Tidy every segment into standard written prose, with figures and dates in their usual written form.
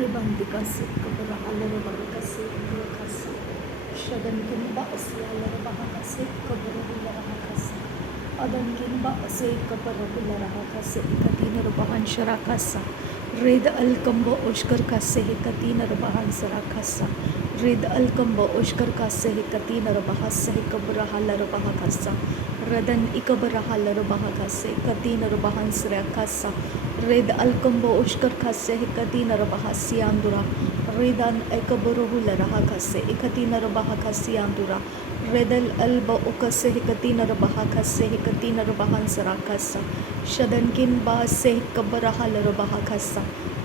Rebandikasi kabarahale bahakasi rakasa shadankin ba asiyala bahakasi kabarahula rahakasa adankin ba asay kabarahula rahakasi ikatina rabahan sharakasa red alkamba oshkar kase hikatina rabahan sarakasa red alkamba oshkar kase hikatina rabahasa hikabrahala rabahakasa radan ikabrahala rabahakase katina rabahan sarakasa red alkamba oshkar kase hikatina rabahasi andura redan ekabaruhula rahakase ikatina rabahakasi andura redal alba ukase hikatina rabahakase hikatina rabahan sarakasa shadankin ba se hikabarahala rabahakasa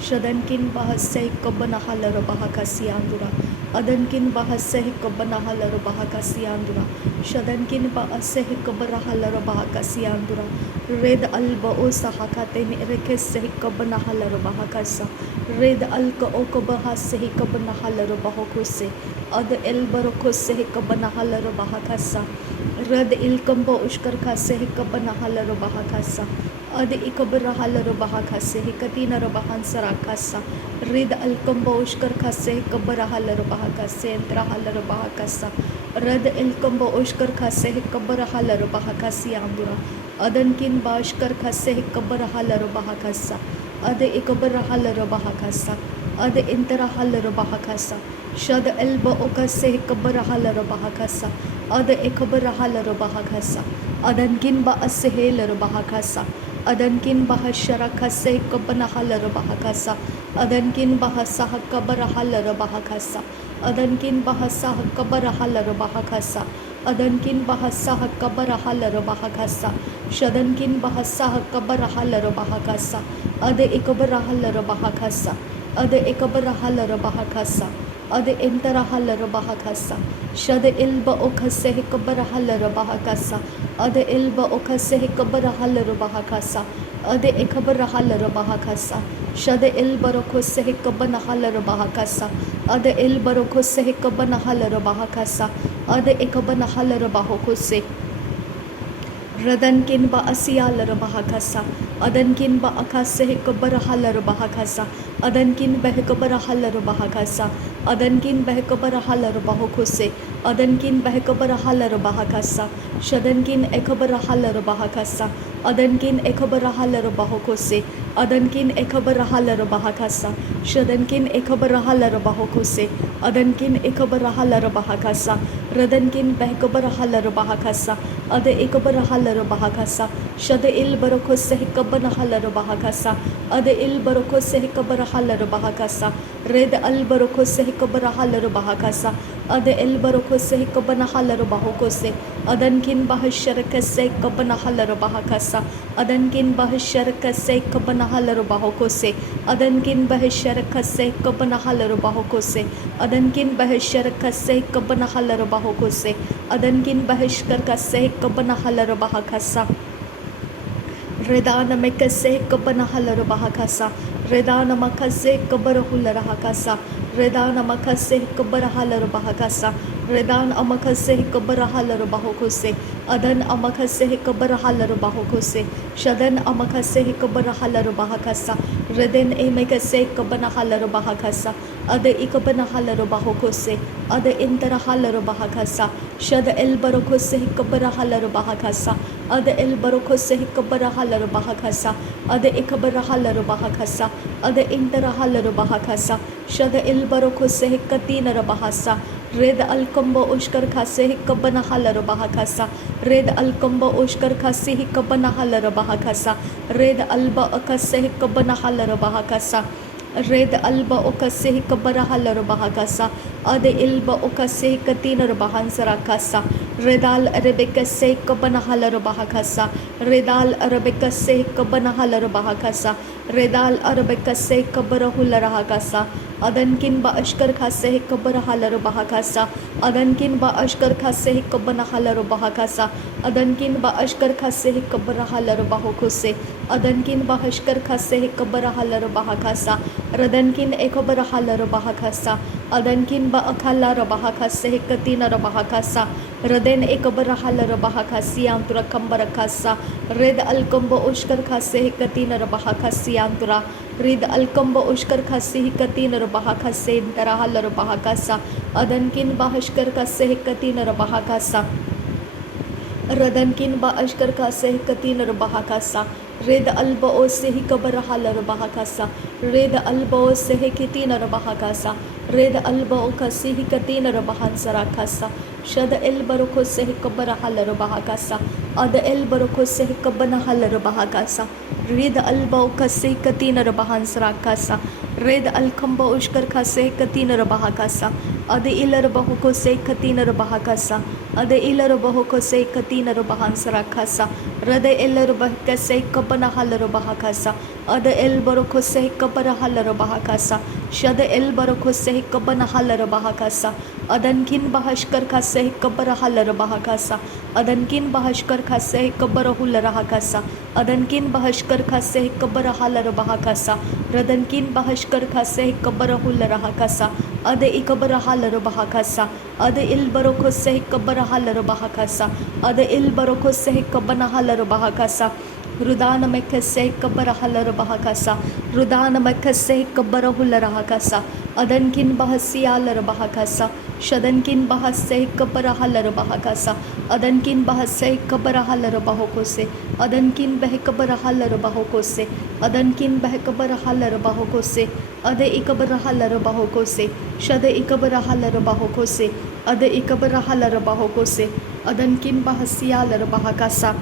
shadankin ba se hikabanahala rabahakasi andura adankin ba se hikabanahala rabahakasi andura shadankin ba se hikabarahala rabahakasi andura red alba usahakate rekese hikabanahala rabahakasa red alka okabahase hikabanahala rabahokuse ad elbarokose hikabanahala rabahakasa red ilkamba ushkar kase hikabanahala rabahakasa ad ikabrahala rabahakase hikatina rabahan sarakasa red alkamba ushkar kase hikabarahala rabahakase entrahala rabahakasa red ilkamba ushkar kase hikabarahala rabahakasi andura adankin bashkar kase hikabarahala rabahakasa ad ikabrahala rabahakasa ad interahala rabahakasa shad elba okase hikabarahala rabahakasa ad ikabrahala rabahakasa adankin ba asehela rabahakasa adankin bahashara kase hikabanahala rabahakasa adankin bahasa hikabarahala rabahakasa adankin bahasa hikabarahala rabahakasa adankin bahasa hikabarahala rabahakasa shadankin bahasa hikabarahala rabahakasa ad ikabrahala rabahakasa ad ikabrahala rabahakasa ad interahala rabahakasa shad ilba okase hikabarahala rabahakasa ad ilba okase hikabarahala rabahakasa ad ikabrahala rabahakasa shad ilbarokose hikabanahala rabahakasa ad ilbarokose hikabanahala rabahakasa ad ikabanahala rabahokose radankin ba asiyala rabahakasa adankin ba akase hikabarahala rabahakasa adankin ba hikabarahala rabahakasa adankin ba hikabarahala rabahokose adankin ba hikabarahala rabahakasa shadankin ekabarahala rabahakasa adankin ekabarahala rabahokose adankin ekabarahala rabahakasa shadankin ekabarahala rabahokose adankin ekabarahala rabahakasa radankin ba hikabarahala rabahakasa ad ekabarahala rabahakasa shad ilbarokose hikabanahala rabahakasa ad ilbarokose hikabarahala rabahakasa red albarokose hikabarahala rabahakasa ad ilbarokose hikabanahala rabahokose adankin bahasharakase hikabanahala rabahakasa adankin bahasharakase hikabanahala rabahokose adankin bahasharakase hikabanahala rabahokose adankin bahasharakase hikabanahala rabahokose adankin bahashkarkase hikabanahala rabahakasa redana mekase hikabanahala rabahakasa redana makase hikabarahula rahakasa redana makase hikabarahala rabahakasa redan amakase hikabarahala rabahokose adan amakase hikabarahala rabahokose shadan amakase hikabarahala rabahakasa reden emekase hikabanahala rabahakasa ad ikabanahala rabahokose ad interahala rabahakasa shad elbarokose hikabarahala rabahakasa ad elbarokose hikabarahala rabahakasa ad ikabarahala rabahakasa ad interahala rabahakasa shad elbarokose hikatina rabahasa red alkamba ushkar kase hikabanahala rabahakasa red alkamba ushkar kase hikabanahala rabahakasa red alba akase hikabanahala rabahakasa red alba okase hikabarahala rabahakasa ad ilba okase hikatina rabahan sarakasa redal arabekase hikabanahala rabahakasa redal arabekase hikabanahala rabahakasa redal arabekase hikabarahula rahakasa adankin ba ashkar kase hikabarahala rabahakasa adankin ba ashkar kase hikabanahala rabahakasa adankin ba ashkar kase hikabarahala rabahokose adankin ba ashkar kase hikabarahala rabahakasa radankin ekabarahala rabahakasa adankin ba akhala rabahakase hikatina rabahakasa raden ekabarahala rabahakasi antura kambarakasa red alkamba ushkar kase hikatina rabahakasi antura Rid alkamba ushkar khasi hikatin rabahakase interahal rabahakasa. Adankin bahashkar kase hikatin rabahakasa. Radankin ba ashkar ka se katin rabahakasa. Red alba o se hikabarahal rabahakasa. Red alba o se hikitin rabahakasa. Red alba o kasi hikatin rabahan sarakasa. Shada el baroko se hikabarahal rabahakasa. Ada el baroko se hikabanahal rabahakasa. Red alba o kasi hikatin rabahan sarakasa. Red alkamba ushkar ka se hikatin rabahakasa. Ada ilar bahoko se hikatin rabahakasa. Ada ilar bahoko se hikatin rabahan sarakasa. Rada el rabahaka se hikabanahal rabahakasa. Ada el baroko se hikabarahal rabahakasa. Shada el baroko se hikabanahal rabahakasa. Adankin bahashkar ka se hikabarahal rabahakasa. Adankin bahashkar ka se hikabarahul rahakasa. Adankin bahashkar ka se hikabarahal rabahakasa. Radankin bahashkar ka se hikabarahul rahakasa. Ada ikabarahal rabahakasa. Ada il baroko se hikabarahal rabahakasa. Ada il baroko se hikabanahal rabahakasa. Rudana mekase kabarahal rabahakasa. Rudana mekase kabarahul rahakasa. Adankin bahasiyal rabahakasa. Shadankin bahase kabarahal rabahakasa. Adankin bahase kabarahal rabahokose. Adankin behkabarahal rabahokose. Adankin behkabarahal rabahokose. Ade ikabarahal rabahokose. Shade ikabarahal rabahokose. Ade ikabarahal rabahokose. Adankin bahasiyal rabahakasa.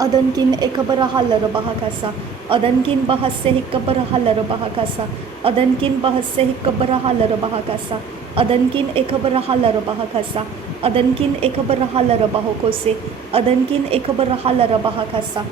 Adankin ekabarahal rabahakasa. Adankin bahase hikabarahal rabahakasa. Adankin bahase hikabarahal rabahakasa. Adankin ekabarahal rabahakasa. Adankin ekabarahal rabahokose. Adankin ekabarahal rabahakasa.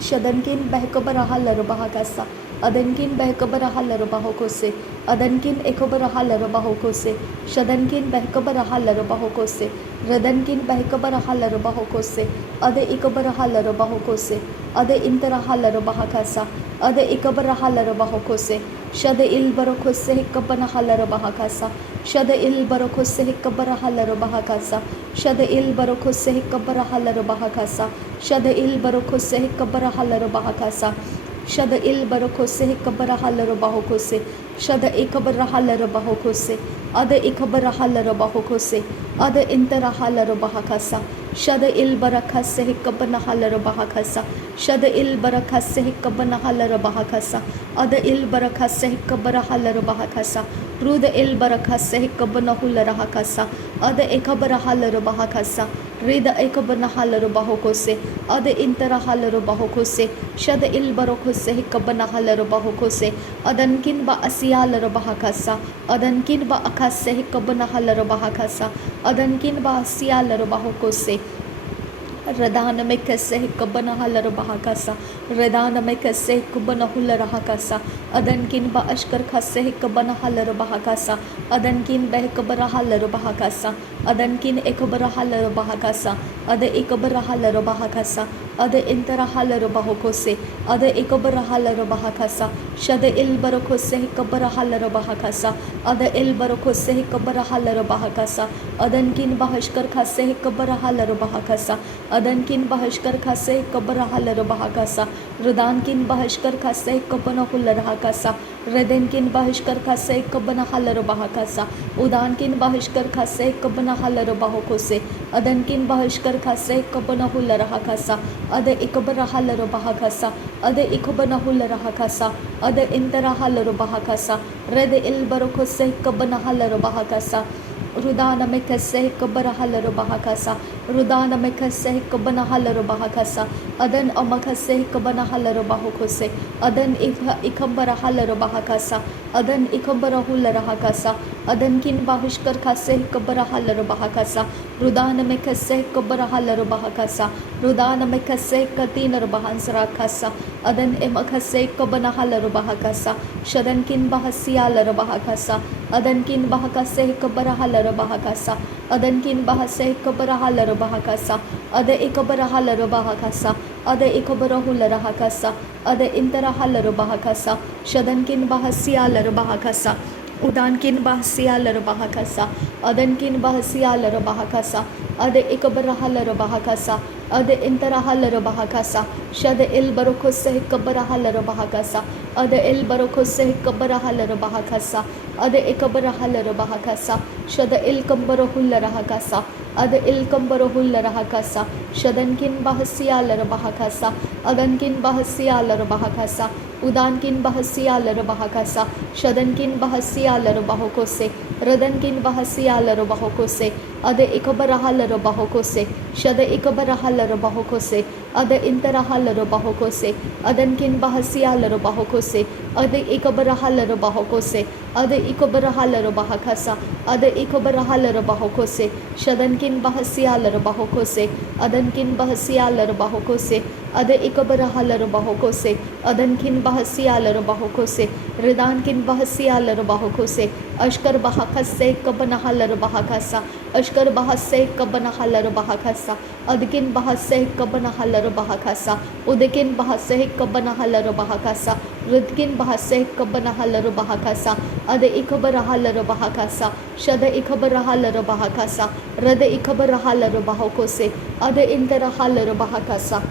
Shadankin behkabarahal rabahakasa. Adankin behkabarahal rabahokose. Adankin ekabarahal rabahokose. Shadankin behkabarahal rabahokose. Radankin behkabarahal rabahokose. Ade ikabarahal rabahokose. Ade interahal rabahakasa. Ade ikabarahal rabahokose. Shade il barokose hikabanahal rabahakasa. Shade il barokose hikabarahal rabahakasa. Shade il barokose hikabarahal rabahakasa. Shade il barokose hikabarahal rabahakasa. Shada il barokose hikabarahal rabahokose. Shada ikabarahal rabahokose. Ada ikabarahal rabahokose. Ada interahal rabahakasa. Shada il barakase hikabanahal rabahakasa. Shada il barakase hikabanahal rabahakasa. Ada il barakase hikabarahal rabahakasa. Ruda il barakase hikabanahul rahakasa. Ada ikabarahal rabahakasa. Rida ikabanahal rabahokose. Ada interahal rabahokose. Shada il barokose hikabanahal rabahokose. Adankin ba asiyal rabahakasa. Adankin ba akase hikabanahal rabahakasa. Adankin ba asiyal rabahokose. Radana mekase hikabanahal rabahakasa. Radana mekase hikabanahul rahakasa. Adankin ba ashkar khase hikabanahal rabahakasa. Adankin behkabarahal rabahakasa. Adankin ekabarahal rabahakasa. Ada ekabarahal rabahakasa. Ada interahal rabahokose. Ada ekabarahal rabahakasa. Shada il barokose hikabarahal rabahakasa. Ada il barokose hikabarahal rabahakasa. Adankin bahashkar khase hikabarahal rabahakasa. Adankin bahashkar khase hikabarahal rabahakasa. Rudankin bahashkar khase hikabanahul rahakasa. Redenkin bahashkar khase hikabanahal rabahakasa. Udankin bahashkar khase hikabanahal rabahokose. Adankin bahashkar khase hikabanahul rahakasa. Ada ikabarahal rabahakasa. Ada ikabanahul rahakasa. Ada interahal rabahakasa. Rede il barokose hikabanahal rabahakasa. Rudana mekase hikabarahal rabahakasa. Rudana mekase hikabanahal rabahakasa. Adan amakase hikabanahal rabahokose. Adan ikabarahal rabahakasa. Adan ikabarahul rahakasa. Adan kin bahashkar khase hikabarahal rabahakasa. Rudana mekase hikabarahal rabahakasa. Rudana mekase katin rabahan sarakasa. Adan emakase hikabanahal rabahakasa. Shadan kin bahasiyal rabahakasa. Adan kin bahakase hikabarahal rabahakasa. Adan kin bahase hikabarahal rabahakasa. Ada ikabarahal rabahakasa. Ada ikabarahul rahakasa. Ada interahal rabahakasa. Shadan kin bahasiyal rabahakasa. Udankin bahasiyal rabahakasa. Adankin bahasiyal rabahakasa. Ada ikabarahal rabahakasa. Ada interahal rabahakasa. Shada il barokose hikabarahal rabahakasa. Ada el barokose kabara halar bahakasa. Ada ekabara halar bahakasa. Shada el kambaro hullara hakasa. Ada el kambaro hullara hakasa. Shadankin bahasiyalar bahakasa. Adankin bahasiyalar bahakasa. Udankin bahasiyalar bahakasa. Shadankin bahasiyalar bahokose. Radankin bahasiyalar bahokose. Ada ekabara halar bahokose. Shada ekabara halar bahokose. Ada intara halar bahokose. Adankin bahasiyalar bahokose. Ada ekabara halar bahokose. Ada ekabara halar bahakasa. Ada ekabara halar bahokose. Shadankin bahasiyalar bahokose. Adankin bahasiyalar bahokose. Ada ekabara halar bahokose. Adankin bahasiyalar bahokose. Ridankin bahasiyalar bahokose. Ashkar bahakase kabana halar bahakasa. Ashkar bahase kabana halar bahakasa. Adkin bahase kabana halar bahakasa. Udekin bahase kabana halar bahakasa. Ridkin bahase kabana halar bahakasa. Ada ikabara halar bahakasa. Shada ikabara halar bahakasa. Rada ikabara halar bahokose. Ada intara halar bahakasa.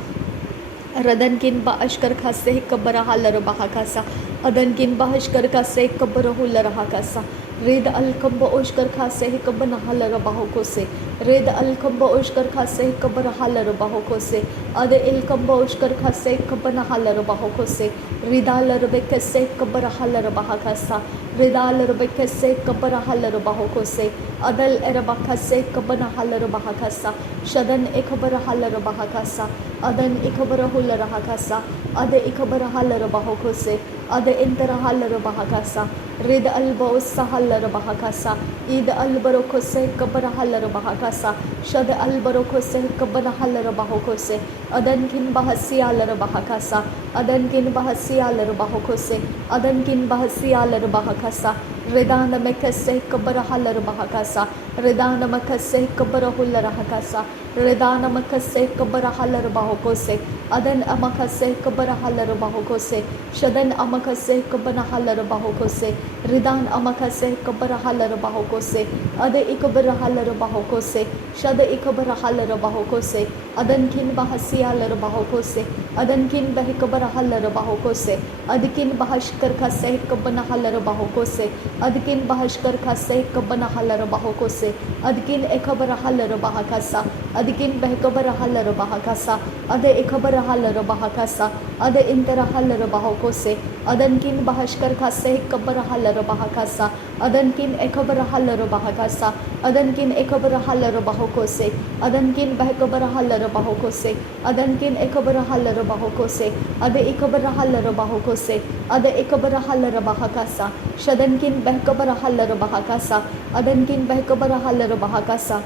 Radankin ba ashkar khase kabara halar bahakasa. Adankin ba ashkar khase kabara hular hakasa. Red al kamba oshkar khase kabana halar bahokose. Red al kamba oshkar khase kabara halar bahokose. Ada il kamba oshkar khase kabana halar bahokose. Ridalar bekase kabara halar bahakasa. Ridalar bekase kabara halar bahokose. Adal erabakase kabana halar bahakasa. Shadan ekabara halar bahakasa. Adan ikabara hular hakasa. Ada ikabara halar bahokose. Ada intara halar bahakasa. Rid alba sahalar bahakasa. Id albarokose kabara halar bahakasa. Shad albarokose kabana halar bahokose. Adankin bahasiyalar bahakasa. Adankin bahasiyalar bahokose. Adankin bahasiyalar bahakasa. Redana mekase kabara halar bahakasa. Redana makase kabara hular hakasa. Redana makase kabara halar bahokose. Adan amakase kabara halar bahokose. Shadan amakase kabana halar bahokose. Ridan amakase kabara halar bahokose. Ada ikabara halar bahokose. Shada ikabara halar bahokose. Adankin bahasiyalar bahokose. Adankin bahikabara halar bahokose. Adkin bahashkar khase kabana halar bahokose. Adkin bahashkar khase kabana halar bahokose. Adkin ekabara halar bahakasa. Adkin bahikabara halar bahakasa. Ada ekabara halar bahakasa. Ada intara halar bahokose. Adankin bahashkar khase kabara halar bahakasa. Adankin ekabara halar bahakasa. Adankin ekabara halar bahokose. Adankin bahikabara halar bahokose. Adankin ekabara halar bahokose. Ada ekabara halar bahokose. Ada ekabara halar bahakasa. Shadankin bahikabara halar bahakasa. Adankin bahikabara halar bahakasa.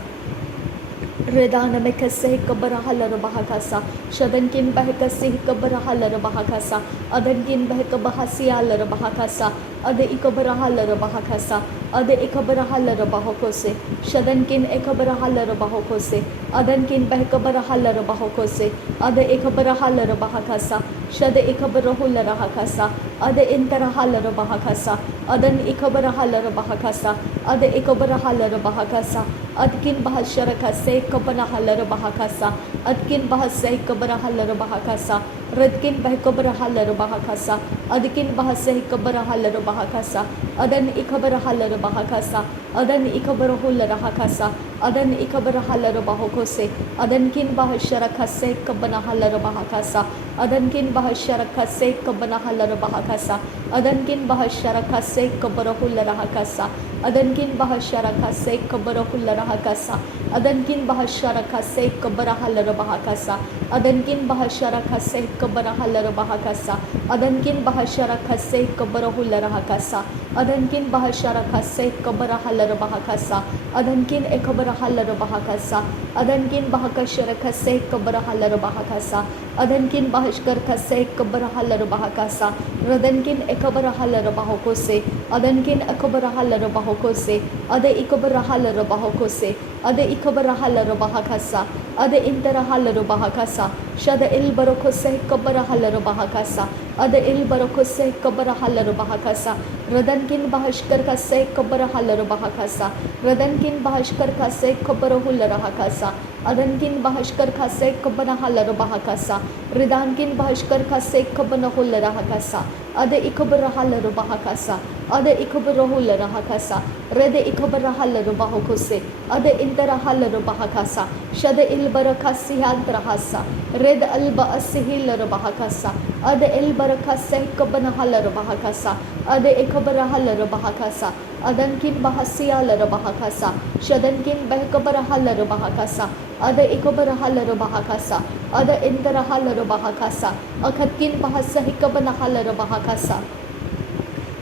Redana mekase kabara halar bahakasa. Shadankin bahakase kabara halar bahakasa. Adankin bahakabahasiyalar bahakasa. Ada ikabara halar bahakasa. Ada ikabara halar bahokose. Shadankin ekabara halar bahokose. Adankin bahakabara halar bahokose. Ada ikabara halar bahakasa. Shada ikabara hular hakasa. Ada intara halar bahakasa. Adan ikabara halar bahakasa. Ada ikabara halar bahakasa. Adkin bahasharakase kabana halar bahakasa. Adkin bahasai kabara halar bahakasa. Radkin bahakabara halar bahakasa. Adkin bahasai kabara halar bahakasa. Adan ikabara halar bahakasa. Adan ikabara hular hakasa. Adan ikabara halar bahokose. Adankin bahasharakase kabana halar bahakasa. Adankin bahasharakase kabana halar bahakasa. Adankin bahasharakase kabara hular hakasa. Adankin bahasharakase kabara hular hakasa. Adankin bahasharakase kabara halar bahakasa. Adankin bahasharakase kabara halar bahakasa. Adankin bahasharakase kabara hular hakasa. Adankin bahasharakase kabara halar bahakasa. Adankin ekabara halar bahakasa. Adankin bahakasharakase kabara halar bahakasa. Adankin bahashkar khase kabara halar bahakasa. Radankin ekabara halar bahokose. Adankin ekabara halar bahokose. Ada ikabara halar bahokose. Ada ikabara halar bahakasa. Ada intara halar bahakasa. Shada il barokose kabara halar bahakasa. Ada il barokose kabara halar bahakasa. Radankin bahashkar khase kabara halar bahakasa. Radankin bahashkar khase kabara hular hakasa. Adankin bahashkar khase kabana halar bahakasa. Ridankin bahashkar khase kabana hulara hakasa. Ade ikabara halar bahakasa. Ade ikabara hulara hakasa. Rede ikabara halar bahokose. Ade intara halar bahakasa. Shade ilbarakasi hantrahasa. Red alba asihilar bahakasa. Ade ilbarakase kabana halar bahakasa. Ade ikabara halar bahakasa. Adankin bahasia lar bahakasa. Shadankin behkabara halar bahakasa. Ada ikabara halar bahakasa. Ada intara halar bahakasa. Akhatkin bahasa hikabana halar bahakasa.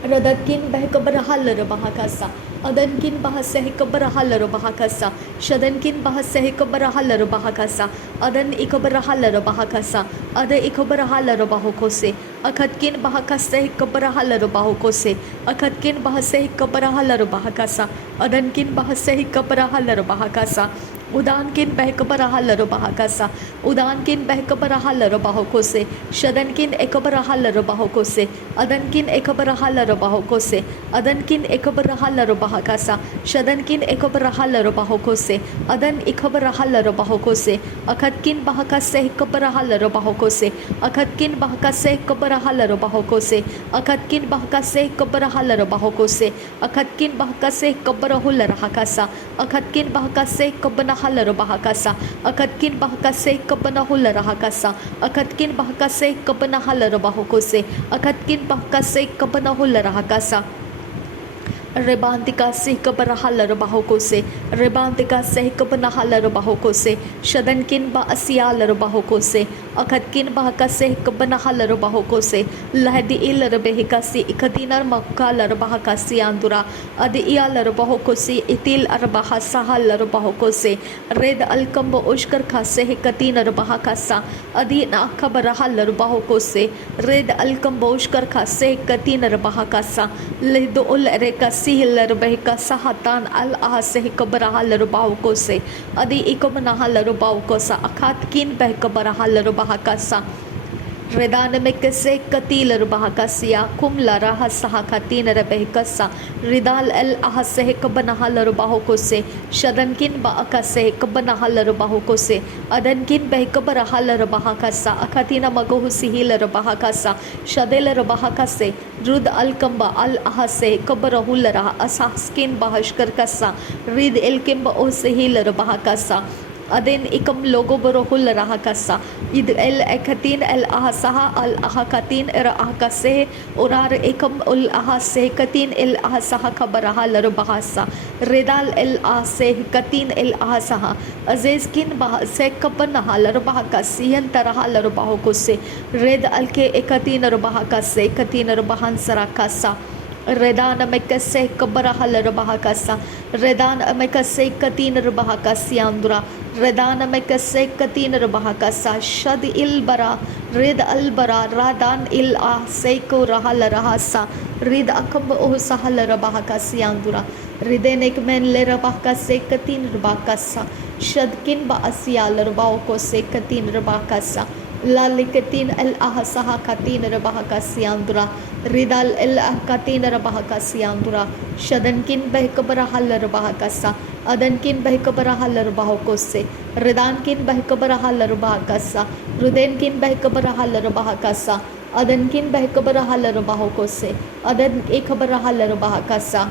Radatkin behkabara halar bahakasa. Adankin bahasa hikabara halar bahakasa. Shadankin bahasa hikabara halar bahakasa. Adan ikabara halar bahakasa. Ada ikabara halar bahokose. Akhatkin bahakasa hikabara halar bahokose. Akhatkin bahasa hikabara halar bahakasa. Adankin bahasa hikabara halar bahakasa. Udankin behkabara halar bahakasa. Udankin behkabara halar bahokose. Shadankin ekabara halar bahokose. Adankin ekabara halar bahokose. Adankin ekabara halar bahakasa. Shadankin ekabara halar bahokose. Adan ikabara halar bahokose. Akhatkin bahakase hikabara halar bahokose. Akhatkin bahakase hikabara halar bahokose. Akhatkin bahakase hikabara halar bahokose. Akhatkin bahakase hikabara hular hakasa. Akhatkin bahakase hikabana halar bahakasa. Akhatkin bahakase hikabana hular hakasa. Akhatkin bahakase hikabana halar bahokose. Akhatkin bahakase hikabana hular hakasa. Rebantika sehkabara halar bahokose. Rebantika sehkabana halar bahokose. Shadankin ba asialar bahokose. Akhatkin bahaka sehkabana halar bahokose. Lahdi ilar behikasi ikadinar makkalar bahakasi andura. Adi ialar bahokose itil arbaha sahalar bahokose. Red alkamba ushkar khase hekatinar bahakasa. Adi na khabara halar bahokose. Red alkamba ushkar khase hekatinar bahakasa. Lehdo ul rekas Sihilar behka sahatan al ahse kabara halar bahukose. Adi ikamana halar bahukosa. Akhatkin behka bara halar bahakasa. Redane mekase katilar bahakasiya kumlara hasaha khatinara behkasa. Ridal el ahse kabana halar bahukose. Shadankin ba akase kabana halar bahukose. Adankin behka bara halar bahakasa. Akhatina magohu sihilar bahakasa. Shadelar bahakase. Rud alkamba al ahase kabarahulara asaskin bahashkar kasa. Rid elkimba osehilar bahakasa. Aden ikam logo borohul rahakasa. Id el ekatin el ahasaha al ahakatin era ahakase orar ikam ul ahase katin el ahasaha kabaraha lar bahasa. Redal el ahase katin el ahasaha. Aziz kin bahase kapan halar bahakasi yan taraha lar bahokose. Red alke ekatin ar bahakase katin ar bahan sarakasa. Redan amekase kabara halar bahakasa. Redan amekase katin ar bahakasi andura. Redan amekase katin ar bahakasa. Shad il bara. Red al bara. Radan il ah seiko rahal rahasa. Rid akam oh sahal bahakasi andura. Ridenek men le bahakase katin ar bahakasa. Shadkin ba asyalar bahoko se katin ar bahakasa. Lalikatin el ahasaha katin rabahakasi andura. Ridal el ahkatin rabahakasi andura. Shadankin behkabara halar bahakasa. Adankin behkabara halar bahokose. Ridankin behkabara halar bahakasa. Rudenkin behkabara halar bahakasa. Adankin behkabara halar bahokose. Adan ekabara halar bahakasa.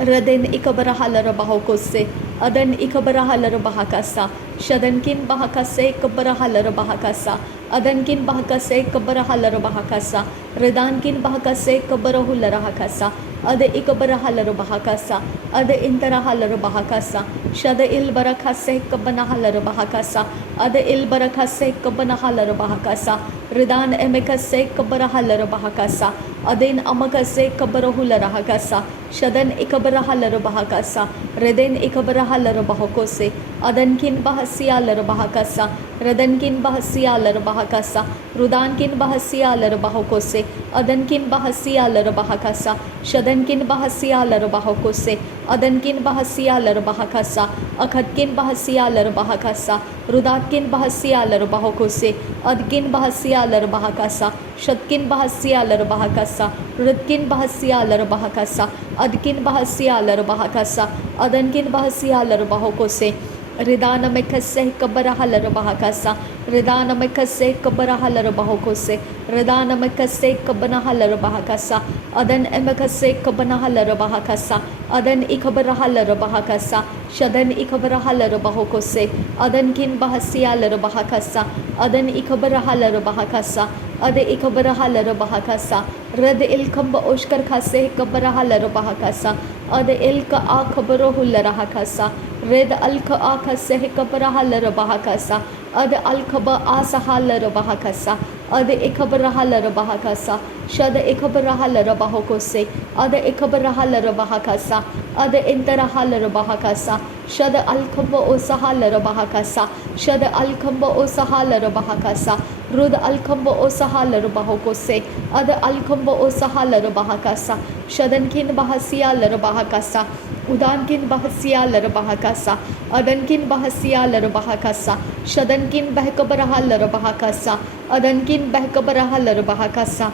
Raden ikabara halar bahokose. Adan ikabara halar bahakasa. Shadankin bahakase kabara halar bahakasa. Adankin bahakase kabara halar bahakasa. Redankin bahakase kabara hular hakasa. Ada ikabara halar bahakasa. Ada intara halar bahakasa. Shada il barakase kabana halar bahakasa. Ada il barakase kabana halar bahakasa. Redan emekase kabara halar bahakasa. Adin amakase kabara hular hakasa. Shadan ikabara halar bahakasa. Reden ikabara halar bahokose. Adankin bahasiyalar bahakasa. Redankin bahasiyalar bahakasa. Rudankin bahasiyalar bahokose. Adankin bahasiyalar bahakasa. Shadankin bahasiyalar bahokose. Adankin bahasiyalar bahakasa. Akhatkin bahasiyalar bahakasa. Rudatkin bahasiyalar bahokose. Adkin bahasiyalar bahakasa. Shadkin bahasiyalar bahakasa. Rudkin bahasiyalar bahakasa. Adkin bahasiyalar bahakasa. Adankin bahasiyalar bahokose. Ridana mekase kabarahala bahakasa. Ridana mekase kabarahala bahokose. Ridana mekase kabanahala bahakasa. Adan emekase kabanahala bahakasa. Adan ikabarahala bahakasa. Shadan ikabarahala bahokose. Adan kin bahasiala bahakasa. Adan ikabarahala bahakasa. Ade ikabarahala bahakasa. Rad ilkamba oshkar khase kabarahala bahakasa. Ade ilka akhabarohulla rahakasa. Red alka akase kabarahala bahakasa. Ade alkaba asahala bahakasa. Ade ikabarahala bahakasa. Shada ikabarahala bahokose. Ade ikabarahala bahakasa. Ade intarahala bahakasa. Shada alkamba osahala bahakasa. Shada alkamba osahala bahakasa. Rud alkamba osahala bahokose. Ade alkamba osahala bahakasa. Shadankin bahasiala bahakasa. Udankin bahasiala bahakasa. Adankin bahasiala bahakasa. Shadankin bahkabarahala bahakasa. Adankin bahkabarahala bahakasa.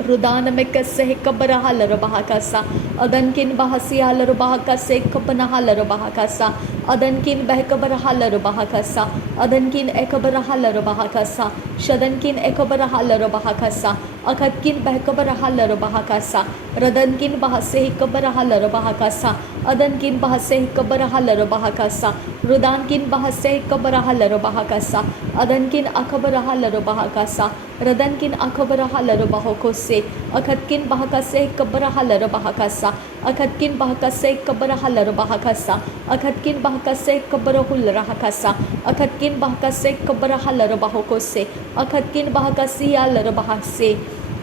Rudana mekase kabarahala bahakasa. Adankin bahasiala bahakase kabanahala bahakasa. Adankin bahkabarahala bahakasa. Adankin ekabarahala bahakasa. Shadankin ekabarahala bahakasa. Akatkin bahkabarahala bahakasa. Radankin bahase kabarahala bahakasa. Adankin bahase kabarahala bahakasa. Rudankin bahase kabarahala bahakasa. Adankin akabarahala bahakasa. Radankin akabarahala bahokose. Akatkin bahakase kabarahala bahakasa. Akatkin bahakase kabarahala bahakasa. Akatkin bahakase kabarahul rahakasa. Akatkin bahakase kabarahala bahokose. Akatkin bahakasiyala bahase.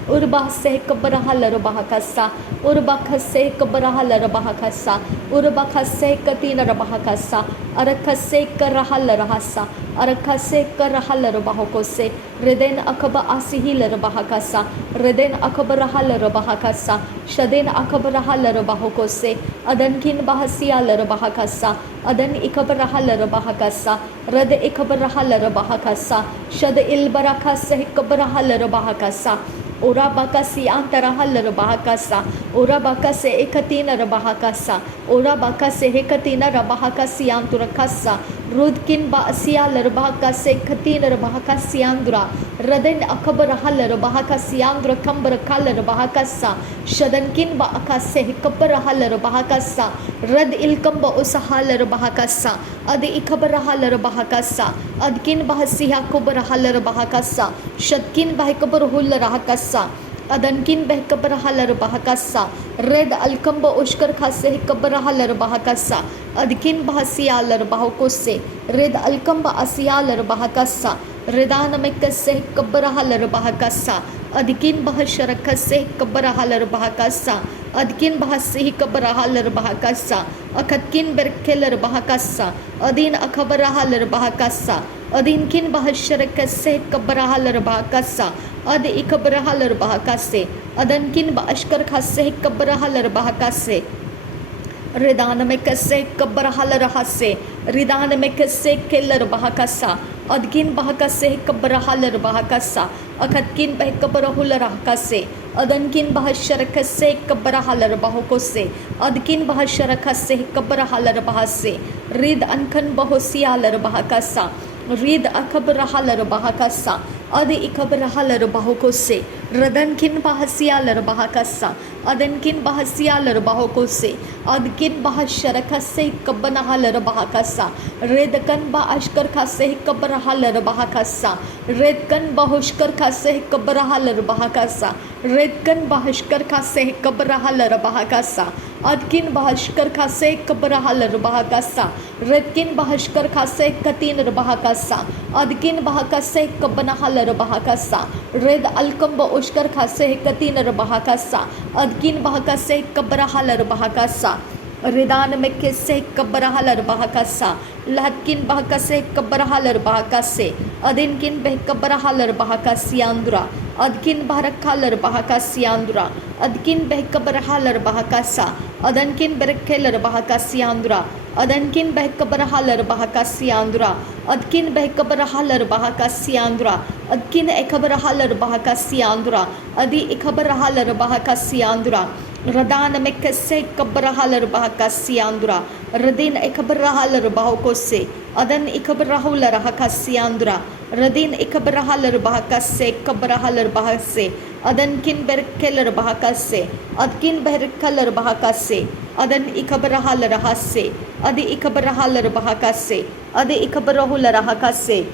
Urbahase kabarahala bahakasa. Urbakase kabarahala bahakasa. Urbakase katina bahakasa. Arakase karahala rahasa. Arakase karahala bahokose. Reden akaba asihila bahakasa. Reden akabarahala bahakasa. Shaden akabarahala bahokose. Adankin bahasiyala bahakasa. Adan ikabarahala bahakasa. Rad ikabarahala bahakasa. Shad ilbarakase kabarahala bahakasa. Ora bakasi antarahala bahakasa. Ora bakase ekatina bahakasa. Ora bakase hekatina bahakasi anturakasa. Rudkin ba asiala bahakase katina bahakasi andura. Raden akabarahala bahakasi andura kambara kala bahakasa. Shadankin ba akase hekabarahala bahakasa. Rad ilkamba usahala bahakasa. Adi ikabarahala bahakasa. Adkin bahasiha kubarahala bahakasa. Shadkin bahikabarhulla rahakasa. Adankin behkabarahala bahakasa. Red alkamba ushkar khase kabarahala bahakasa. Adkin bahasiala bahokose. Red alkamba asiala bahakasa. Redana mekase kabarahala bahakasa. Adkin bahasharakase kabarahala bahakasa. Adkin bahasi kabarahala bahakasa. Akatkin berkelar bahakasa. Adin akabarahala bahakasa. Adinkin bahasharakase kabarahala bahakasa. Ad ikabarahala bahakase. Adankin baashkar khase kabarahala bahakase. Ridana mekase kabarahala rahase. Ridana mekase keller bahakasa. Adkin bahakase kabarahala bahakasa. Akatkin bahkabarahula rahakase. Adankin bahasharakase kabarahala bahokose. Adkin bahasharakase kabarahala bahase. Rid ankan bahosiala bahakasa. Rid akabarahala bahakasa. Adi ikabarahala bahokose. Radankin bahasiala bahakasa. Adankin bahasiala bahokose. Adkin bahasharakase kabanahala bahakasa. Redkan baashkar khase kabarahala bahakasa. Redkan bahushkar khase kabarahala bahakasa. Redkan bahashkar khase kabarahala bahakasa. Adkin bahashkar khase kabarahala bahakasa. Redkin bahashkar khase katin bahakasa. Adkin bahakase kabanahala bahakasa. Red alkamba ushkar khase katin bahakasa. Adkin bahakase kabarahala bahakasa. Redan mekese kabarahala bahakasa. Latkin bahakase kabarahala bahakase. Adinkin behkabarahala bahakasiandura. Adkin baharakhalar bahakasiandura. Adkin behkabarahala bahakasa. Adankin berekhelar bahakasiandura. Adankin behkabarahala bahakasiandura. Adkin behkabarahala bahakasiandura. Adkin ekabarahala bahakasiandura. Adi ekabarahala bahakasiandura. Radana mekase kabrahal bahakasiandra. Radin ekabrahal bahokose. Adan ikabrahul rahakasiandra. Radin ikabrahal bahakase kabrahal bahase. Adan kin berkeller bahakase. Adkin berkeller bahakase. Adan ikabrahal rahase. Adi ikabrahal bahakase. Adi ikabrahul rahakase.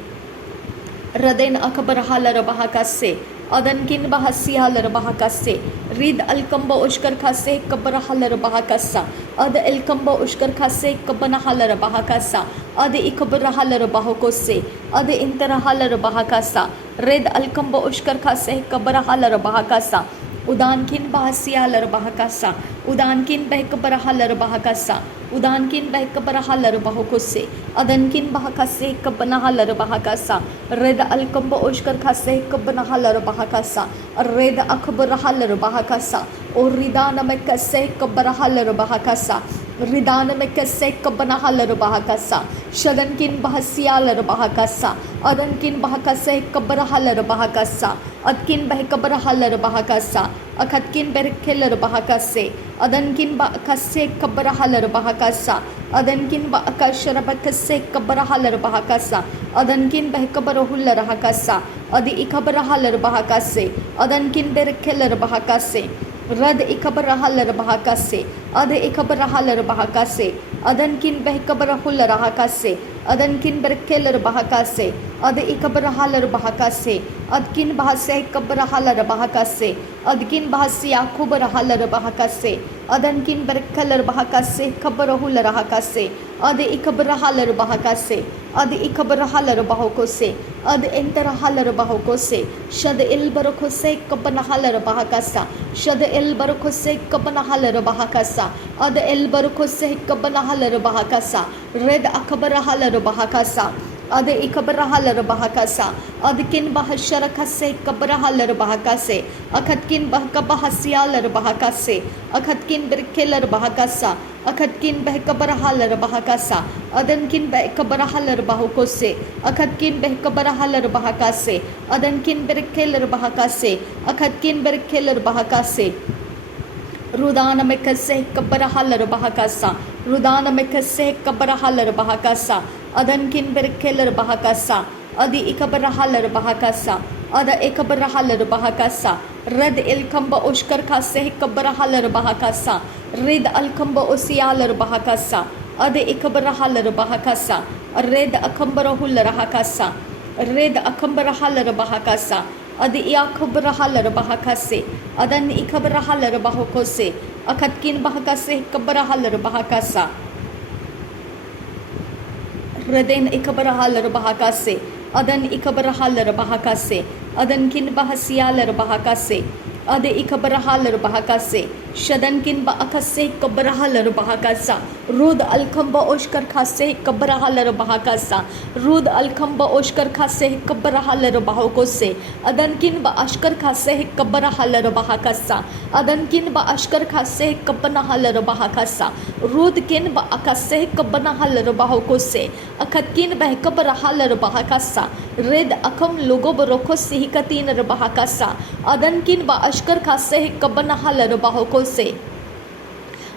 Radin akabrahal bahakase. Adan kin bahasiyalar bahakase. Rid alkamba ushkar khase kabrahalar bahakasa. Ad elkamba ushkar khase kabanahalar bahakasa. Ad ikabrahalar bahakose. Ad interahalar bahakasa. Red alkamba ushkar khase kabrahalar bahakasa. Udan kin bahasiyalar bahakasa. Udan kin behkabrahalar bahakasa. Udan kin behkabrahalar bahakose. Adan kin bahakase kabanahalar bahakasa. Red alkamba ushkar khase kabanahalar bahakasa. Red akbrahalar bahakasa. O ridana mekase kabrahalar bahakasa. Ridana mekase kabanahalar bahakasa. Shadan kin bahasiyalar bahakasa. Adan kin bahakase kabrahalar bahakasa. Adkin behkabrahalar bahakasa. Akatkin berkeller bahakase. Adankin bakase kabrahalar bahakasa. Adankin bakasharabakase kabrahalar bahakasa. Adankin behkabarahullar bahakasa. Adi ikabrahalar bahakase. Adankin berkeller bahakase. Rad ikabrahalar bahakase. Adi ikabrahalar bahakase. Adankin behkabarahullar bahakase. Adankin berkeller bahakase. Adi ikabrahalar bahakase. Adkin bahase kabrahalar bahakase. Adkin bahasiya kubrahalar bahakase. Adankin berkeller bahakase kabrahular bahakase. Adi ikabrahalar bahakase. Adi ikabrahalar bahokose. Ad enterahalar bahokose. Shad ilbarakose kabanahalar bahakasa. Shad ilbarakose kabanahalar bahakasa. Ad ilbarakose kabanahalar bahakasa. Red akabrahalar bahakasa. Ad ikabrahalar bahakasa. Adkin bahasharakase kabrahalar bahakase. Akatkin bahkabahasiyalar bahakase. Akatkin berkeller bahakasa. Akatkin behkabrahalar bahakasa. Adankin behkabrahalar bahokose. Akatkin behkabrahalar bahakase. Adankin berkeller bahakase. Akatkin berkeller bahakase. Rudana mekase kabrahalar bahakasa. Rudana mekase kabrahalar bahakasa. Adankin berkeller bahakasa. Adi ikabrahalar bahakasa. Ada ikabrahalar bahakasa. Red ilkamba ushkar khase kabrahalar bahakasa. Red alkamba usiyalar bahakasa. Ada ikabrahalar bahakasa. Red akambarahullar bahakasa. Red akambarhalar bahakasa. Adi iyakabrahalar bahakase. Adan ikabrahalar bahokose. Akatkin bahakase kabrahalar bahakasa. Reden ikabrahalar bahakase. Adan ikabrahalar bahakase. Adan kin bahasiyalar bahakase. Ade ikabrahalar bahakase. Shadan kin baakase kabrahalar bahakasa. Rud alkamba ushkar khase kabrahalar bahakasa. Rud alkamba ushkar khase kabrahalar bahokose. Adan kin baashkar khase kabrahalar bahakasa. Adan kin baashkar khase kabanahalar bahakasa. Rud kin baakase kabanahalar bahokose. Akat kin bahkabrahalar bahakasa. Red akam logo barokose hikatin bahakasa. Adan kin baashkar khase kabanahalar bahokose.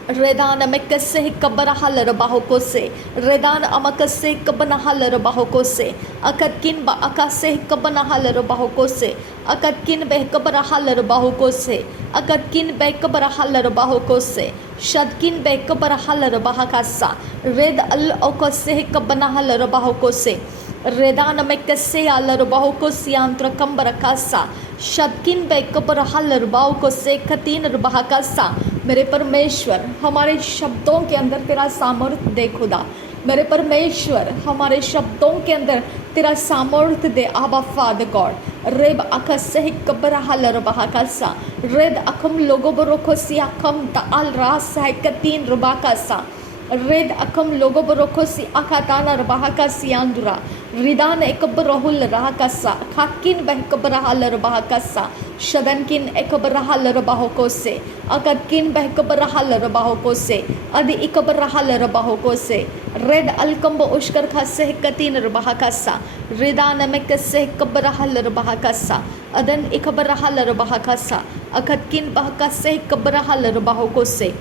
Redan mekase kabrahalar bahokose. Redan amakase kabanahalar bahokose. Akatkin ba akase kabanahalar bahokose. Akatkin behkabrahalar bahokose. Akatkin behkabrahalar bahokose. Shadkin behkabrahalar bahakasa. Red al okase kabanahalar bahokose. Redan mekase alar bahokose yantra kambarakasa. शदकिन बैकबर हलर बाव को से खतीन बहाकसा। मेरे परमेश्वर हमारे शब्दों के अंदर तेरा सामर्थ्य दे खुदा। मेरे परमेश्वर हमारे शब्दों के अंदर तेरा सामर्थ्य दे आबा फादर गॉड। रेब अकसे कबर हलर बहाकसा। रेद अकम लोगो बरोखो सी अकम ताल रास है कतीन रुबाकसा। Red akam logo borokosi akatana bahakasi andura. Ridana ekabrohul rahakasa. Hakin behkabrahal bahakasa. Shadankin ekabarahal rabahokose, Akatkin behkabarahal rabahokose, Adi ikabarahal rabahokose, Red alkambo ushkar khase katin rabahakasa, Ridanamekase kabarahal rabahakasa, Adan ikabarahal rabahakasa, Akatkin bahakase kabarahal rabahokose।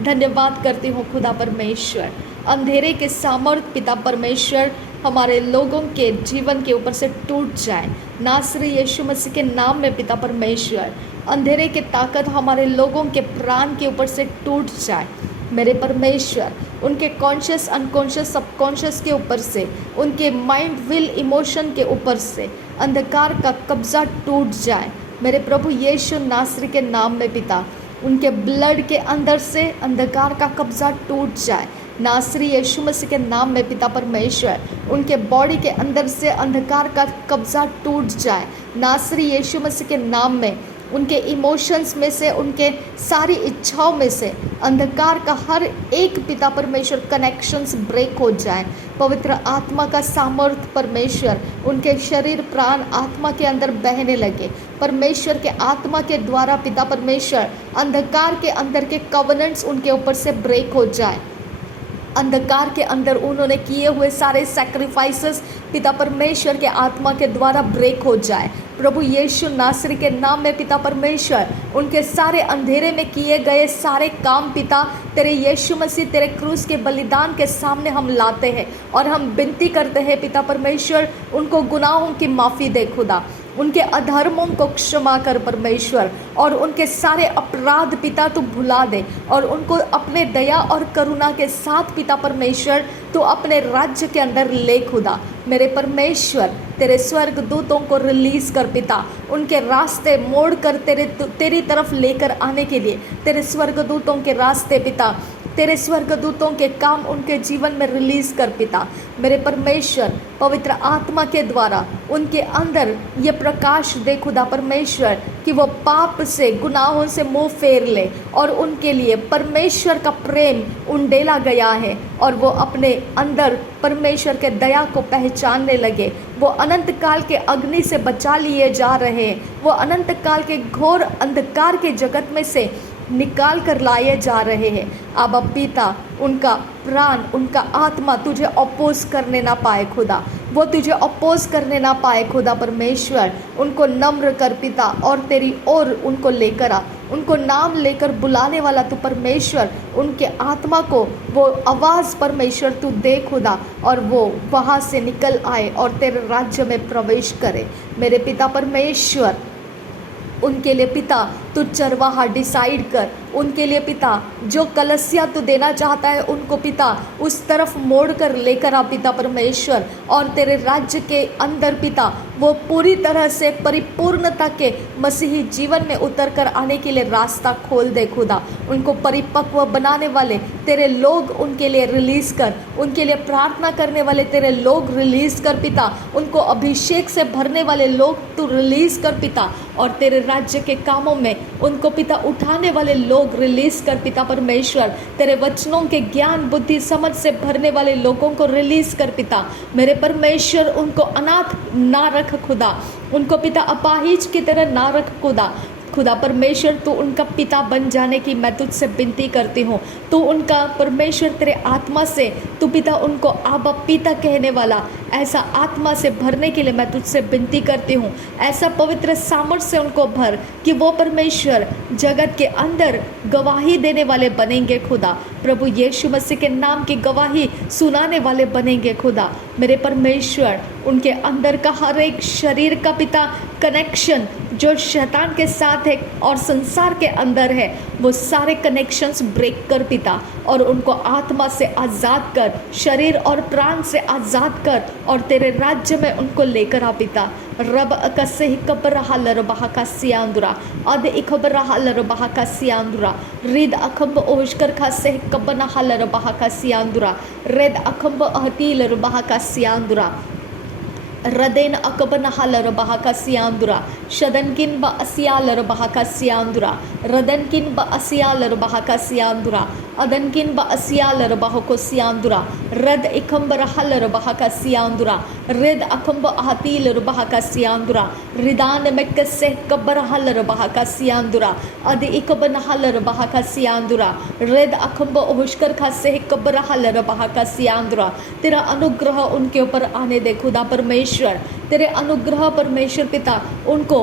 धन्यवाद करती हूँ खुदा परमेश्वर, अंधेरे के सामर्थ पिता परमेश्वर हमारे लोगों के जीवन के ऊपर से टूट जाए नासरी यीशु मसीह के नाम में। पिता परमेश्वर अंधेरे की ताकत हमारे लोगों के प्राण के ऊपर से टूट जाए मेरे परमेश्वर। उनके कॉन्शियस, अनकॉन्शियस, सबकॉन्शियस के ऊपर से, उनके माइंड, विल, इमोशन के ऊपर से अंधकार का कब्जा टूट जाए मेरे प्रभु यीशु नासरी के नाम में। पिता उनके ब्लड के अंदर से अंधकार का कब्जा टूट जाए नासरी यीशु मसीह के नाम में। पिता परमेश्वर उनके बॉडी के अंदर से अंधकार का कब्जा टूट जाए नासरी यीशु मसीह के नाम में। उनके इमोशंस में से, उनके सारी इच्छाओं में से अंधकार का हर एक पिता परमेश्वर कनेक्शंस ब्रेक हो जाए। पवित्र आत्मा का सामर्थ परमेश्वर उनके शरीर, प्राण, आत्मा के अंदर बहने लगे परमेश्वर के आत्मा के द्वारा। पिता परमेश्वर अंधकार के अंदर के कवनेंट्स उनके ऊपर से ब्रेक हो जाए। अंधकार के अंदर उन्होंने किए हुए सारे सैक्रिफाइसेस पिता परमेश्वर के आत्मा के द्वारा ब्रेक हो जाए प्रभु यीशु नासरी के नाम में। पिता परमेश्वर उनके सारे अंधेरे में किए गए सारे काम पिता तेरे यीशु मसीह, तेरे क्रूस के बलिदान के सामने हम लाते हैं और हम विनती करते हैं पिता परमेश्वर उनको गुनाहों की माफ़ी दे खुदा, उनके अधर्मों को क्षमा कर परमेश्वर, और उनके सारे अपराध पिता तू भुला दे और उनको अपने दया और करुणा के साथ पिता परमेश्वर तू अपने राज्य के अंदर ले खुदा। मेरे परमेश्वर तेरे स्वर्ग दूतों को रिलीज़ कर पिता, उनके रास्ते मोड़ कर तेरी तरफ लेकर आने के लिए तेरे स्वर्ग दूतों के रास्ते पिता, तेरे स्वर्गदूतों के काम उनके जीवन में रिलीज़ कर पिता। मेरे परमेश्वर पवित्र आत्मा के द्वारा उनके अंदर ये प्रकाश दे खुदा परमेश्वर कि वो पाप से, गुनाहों से मुंह फेर ले और उनके लिए परमेश्वर का प्रेम उंडेला गया है और वो अपने अंदर परमेश्वर के दया को पहचानने लगे। वो अनंत काल के अग्नि से बचा लिए जा रहे हैं, वो अनंत काल के घोर अंधकार के जगत में से निकाल कर लाए जा रहे हैं। अब पिता उनका प्राण, उनका आत्मा तुझे अपोज करने ना पाए खुदा, वो तुझे अपोज करने ना पाए खुदा परमेश्वर। उनको नम्र कर पिता और तेरी ओर उनको लेकर आ, उनको नाम लेकर बुलाने वाला तू परमेश्वर, उनके आत्मा को वो आवाज़ परमेश्वर तू दे खुदा और वो वहाँ से निकल आए और तेरे राज्य में प्रवेश करे। मेरे पिता परमेश्वर उनके लिए पिता तू चरवाहा डिसाइड कर, उनके लिए पिता जो कलसिया तू देना चाहता है उनको पिता उस तरफ मोड़ कर लेकर आ पिता परमेश्वर, और तेरे राज्य के अंदर पिता वो पूरी तरह से परिपूर्णता के मसीही जीवन में उतर कर आने के लिए रास्ता खोल दे खुदा। उनको परिपक्व बनाने वाले तेरे लोग उनके लिए रिलीज़ कर, उनके लिए प्रार्थना करने वाले तेरे लोग रिलीज़ कर पिता, उनको अभिषेक से भरने वाले लोग तू रिलीज़ कर पिता, और तेरे राज्य के कामों में उनको पिता उठाने वाले लोग रिलीज़ कर पिता परमेश्वर। तेरे वचनों के ज्ञान, बुद्धि, समझ से भरने वाले लोगों को रिलीज़ कर पिता। मेरे परमेश्वर उनको अनाथ ना रख खुदा, उनको पिता अपाहिज की तरह ना रख खुदा परमेश्वर तू उनका पिता बन जाने की मैं तुझसे विनती करती हूँ। तू उनका परमेश्वर तेरे आत्मा से तू पिता उनको आबा पिता कहने वाला ऐसा आत्मा से भरने के लिए मैं तुझसे विनती करती हूँ। ऐसा पवित्र सामर्थ से उनको भर कि वो परमेश्वर जगत के अंदर गवाही देने वाले बनेंगे खुदा। प्रभु यीशु मसीह के नाम की गवाही सुनाने वाले बनेंगे खुदा। मेरे परमेश्वर उनके अंदर का हर एक शरीर का पिता कनेक्शन जो शैतान के साथ है और संसार के अंदर है, वो सारे कनेक्शंस ब्रेक कर पिता, और उनको आत्मा से आज़ाद कर, शरीर और प्राण से आज़ाद कर, और तेरे राज्य में उनको लेकर आ पिता। रब अकसे ही कबर हालर बहा का सियांदुरा अद इखबर हालर बहा का सियांदुरा रिद अखब ओशकर खासे कबना हालर बहा का सियांदुरा रेद अखब अहतीलर बहा का सियांदुरा रदेन अकबन हालर बहा का सियांदुरा शदनकिन ब असियाल रबहका सियांदुरा रदनकिन ब असियाल रबहका सियांदुरा अदनकिन ब असियाल रबहको सियांदुरा रद इकम्ब रहल रबहका सियांदुरा रिद अकम्ब ahतील रबहका सियांदुरा रिदान मेक्कसे कब्बरहल रबहका सियांदुरा अद इकब नहल रबहका सियांदुरा रिद अकम्ब ओहुशकर खासे कब्बरहल रबहका सियांदुरा। तेरा अनुग्रह उनके ऊपर आने दे खुदा परमेश्वर, तेरे अनुग्रह परमेश्वर पिता उनको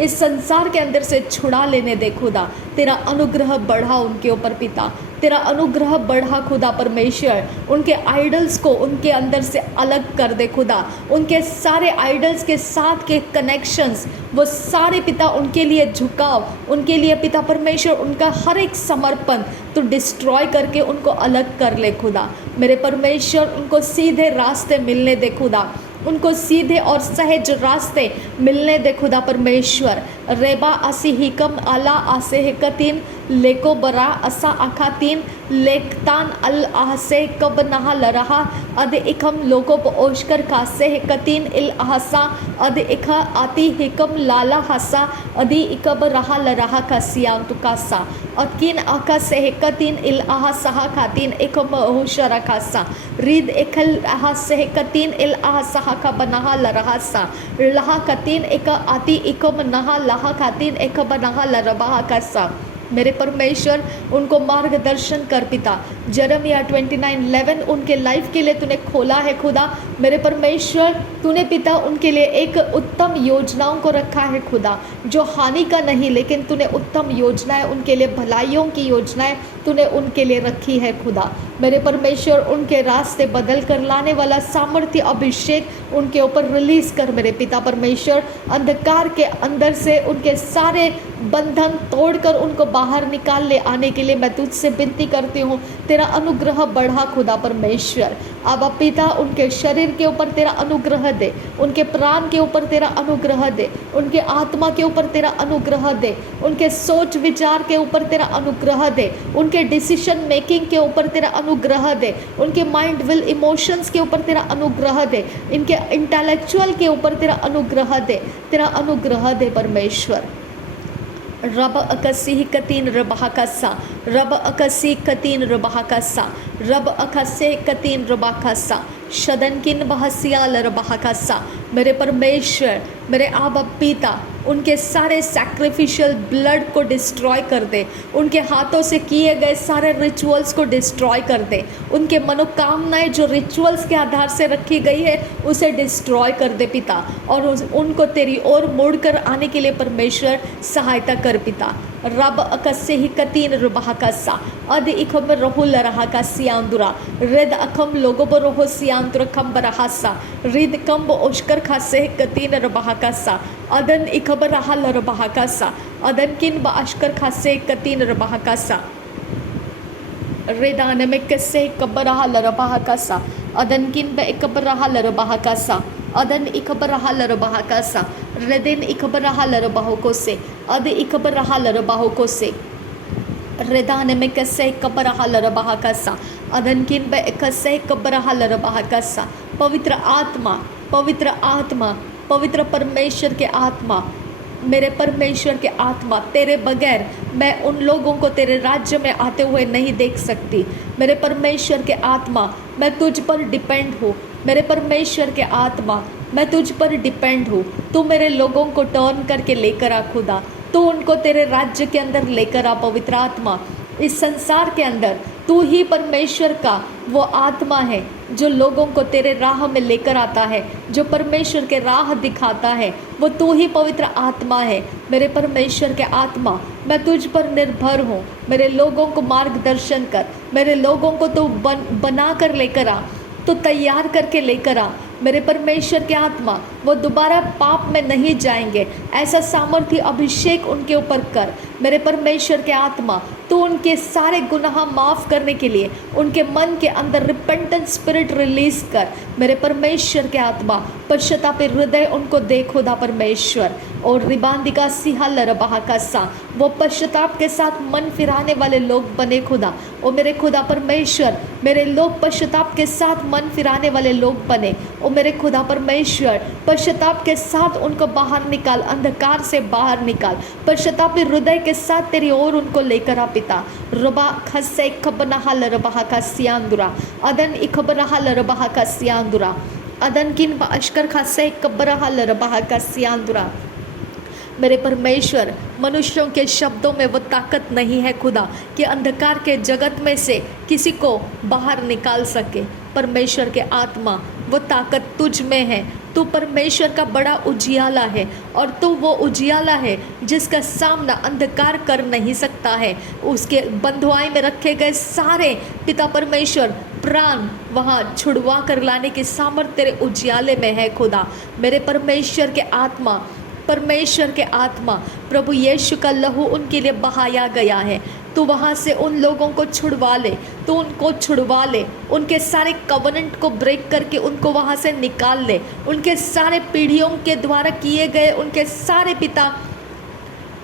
इस संसार के अंदर से छुड़ा लेने दे खुदा। तेरा अनुग्रह बढ़ा उनके ऊपर पिता, तेरा अनुग्रह बढ़ा खुदा परमेश्वर। उनके आइडल्स को उनके अंदर से अलग कर दे खुदा, उनके सारे आइडल्स के साथ के कनेक्शंस वो सारे पिता उनके लिए झुकाव, उनके लिए पिता परमेश्वर उनका हर एक समर्पण तो डिस्ट्रॉय करके उनको अलग कर ले खुदा। मेरे परमेश्वर उनको सीधे रास्ते मिलने दे खुदा, उनको सीधे और सहज रास्ते मिलने दे खुदा परमेश्वर। रेबा असी हिकम अला आसे हिकतीन लेको बरा असा अखातीन लेकतान अल आहसे कब नहा लरहा अद इकम लोको ओशकर कासे हिकतीन इल आहसा अद इखा आती हिकम लाला हसा अदी इकब रहा लरहा कसियां तुकासा अकिन आका से हिकतीन इल आहसा खातीन इकम ओशरा कासा रीद इखल आहसे हिकतीन इल आहसा का बनहा लरहासा लहा कतीन इका आती इकम नहा लहा खातीन इकब नहा लरबा कासा। मेरे परमेश्वर उनको मार्गदर्शन कर पिता। जरमिया 29:11 उनके लाइफ के लिए तूने खोला है खुदा। मेरे परमेश्वर तूने पिता उनके लिए एक उत्तम योजनाओं को रखा है खुदा, जो हानि का नहीं लेकिन तूने उत्तम योजनाएं उनके लिए, भलाइयों की योजनाएं तूने उनके लिए रखी है खुदा। मेरे परमेश्वर उनके रास्ते बदल कर लाने वाला सामर्थ्य अभिषेक उनके ऊपर रिलीज कर मेरे पिता परमेश्वर। अंधकार के अंदर से उनके सारे बंधन तोड़कर उनको बाहर निकाल ले आने के लिए मैं तुझसे विनती करती हूँ। तेरा अनुग्रह बढ़ा खुदा परमेश्वर। अब पिता उनके शरीर के ऊपर तेरा अनुग्रह दे, उनके प्राण के ऊपर तेरा अनुग्रह दे, उनके आत्मा के ऊपर तेरा अनुग्रह दे, उनके सोच विचार के ऊपर तेरा अनुग्रह दे, उनके डिसीजन मेकिंग के ऊपर तेरा अनुग्रह दे, उनके माइंड विल इमोशंस के ऊपर तेरा अनुग्रह दे, इनके इंटेलेक्चुअल के ऊपर तेरा अनुग्रह दे, तेरा अनुग्रह दे परमेश्वर। रब अकसी कतीन रबाकसा रब अकसी कतीन रबाकसा रब अकसे कतीन रबाकसा शदनकिन बहसियाल रबाकसा। मेरे परमेश्वर, मेरे आबा पिता उनके सारे सैक्रिफिशियल ब्लड को डिस्ट्रॉय कर दे, उनके हाथों से किए गए सारे रिचुअल्स को डिस्ट्रॉय कर दे, उनके मनोकामनाएं जो रिचुअल्स के आधार से रखी गई है उसे डिस्ट्रॉय कर दे पिता, और उनको तेरी ओर मोड़कर आने के लिए परमेश्वर सहायता कर पिता। रब अकसे ही कतीन रुबाकसा अद इखम रहुल रहा सियांदुरा रिद अखम लोगो पर रोहो सियांदुरा खम बरहासा रिद कम ओशकर खासे कतीन रबाकसा अदन इखब रहा लरबाकसा अदन किन ब अशकर खासे कतीन रबाकसा रिदान में कसे कबरहा लरबाकसा अदन किन ब इकबरहा लरबाकसा अदन इकबरहा लरबाकसा रिदिन इकबरहा लरबाको से अद इकबरहा लरबाको से रिदान में कसे कबरहा लरबाकसा अदन किन ब कसे कबरहा लरबाकसा। पवित्र आत्मा, पवित्र आत्मा, पवित्र परमेश्वर के आत्मा, मेरे परमेश्वर के आत्मा, तेरे बगैर मैं उन लोगों को तेरे राज्य में आते हुए नहीं देख सकती। मेरे परमेश्वर के आत्मा, मैं तुझ पर डिपेंड हूँ। मेरे परमेश्वर के आत्मा, मैं तुझ पर डिपेंड हूँ। तू मेरे लोगों को टर्न करके लेकर आ खुदा, तू उनको तेरे राज्य के अंदर लेकर आ पवित्र आत्मा। इस संसार के अंदर तू ही परमेश्वर का वो आत्मा है जो लोगों को तेरे राह में लेकर आता है, जो परमेश्वर के राह दिखाता है, वो तू ही पवित्र आत्मा है। मेरे परमेश्वर के आत्मा, मैं तुझ पर निर्भर हूँ। मेरे लोगों को मार्गदर्शन कर, मेरे लोगों को तू बना कर लेकर आ, तो तैयार करके लेकर आ। मेरे परमेश्वर के आत्मा, वो दोबारा पाप में नहीं जाएंगे, ऐसा सामर्थ्य अभिषेक उनके ऊपर कर। मेरे परमेश्वर के आत्मा, तो उनके सारे गुनाह माफ़ करने के लिए उनके मन के अंदर रिपेंटेंट स्पिरिट रिलीज कर। मेरे परमेश्वर के आत्मा, पश्चातापी हृदय उनको दे खुदा परमेश्वर। और रिबांदिका सिहल रबाहकासा, वो पश्चाताप के साथ मन फिराने वाले लोग बने खुदा। ओ मेरे खुदा परमेश्वर, मेरे लोग पश्चाताप के साथ मन फिराने वाले लोग बने। ओ मेरे खुदा परमेश्वर, पश्चाताप के साथ उनको बाहर निकाल, अंधकार से बाहर निकाल, पश्चातापी हृदय के साथ तेरी ओर उनको लेकर आ पिता। रबा खसे खबनहल रबाह का सियांदुरा, अदन इखबनहल रबाह का सियांदुरा, अदन किन अश्कर खसे कबरहल रबाह का सियांदुरा। मेरे परमेश्वर, मनुष्यों के शब्दों में वो ताकत नहीं है खुदा कि अंधकार के जगत में से किसी को बाहर निकाल सके। परमेश्वर के आत्मा, वो ताकत तुझ में है। तू परमेश्वर का बड़ा उजियाला है और तू वो उजियाला है जिसका सामना अंधकार कर नहीं सकता है। उसके बंधुआई में रखे गए सारे पिता परमेश्वर प्राण वहाँ छुड़वा कर लाने की सामर्थ्य तेरे उजियाले में है खुदा। मेरे परमेश्वर के आत्मा, परमेश्वर के आत्मा, प्रभु यीशु का लहू उनके लिए बहाया गया है। तू वहाँ से उन लोगों को छुड़वा ले, तू उनको छुड़वा ले, उनके सारे कवनेंट को ब्रेक करके उनको वहाँ से निकाल ले, उनके सारे पीढ़ियों के द्वारा किए गए उनके सारे पिता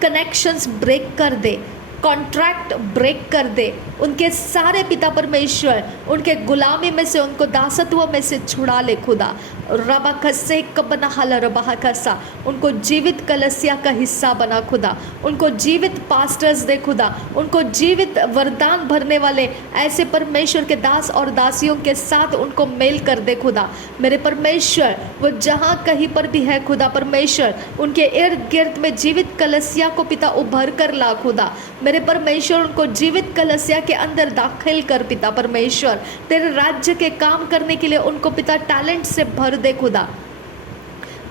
कनेक्शंस ब्रेक कर दे, कॉन्ट्रैक्ट ब्रेक कर दे, उनके सारे पिता परमेश्वर उनके गुलामी में से, उनको दासत्व में से छुड़ा ले खुदा। रबा खसे कबनहल रबाह खसा, उनको जीवित कलसिया का हिस्सा बना खुदा, उनको जीवित पास्टर्स दे खुदा, उनको जीवित वरदान भरने वाले ऐसे परमेश्वर के दास और दासियों के साथ उनको मेल कर दे खुदा। मेरे परमेश्वर, वो जहाँ कहीं पर भी है खुदा परमेश्वर, उनके इर्द गिर्द में जीवित कलसिया को पिता उभर कर ला खुदा। मेरे परमेश्वर, उनको जीवित कलसिया के अंदर दाखिल कर पिता परमेश्वर। तेरे राज्य के काम करने के लिए उनको पिता टैलेंट से भर दे खुदा।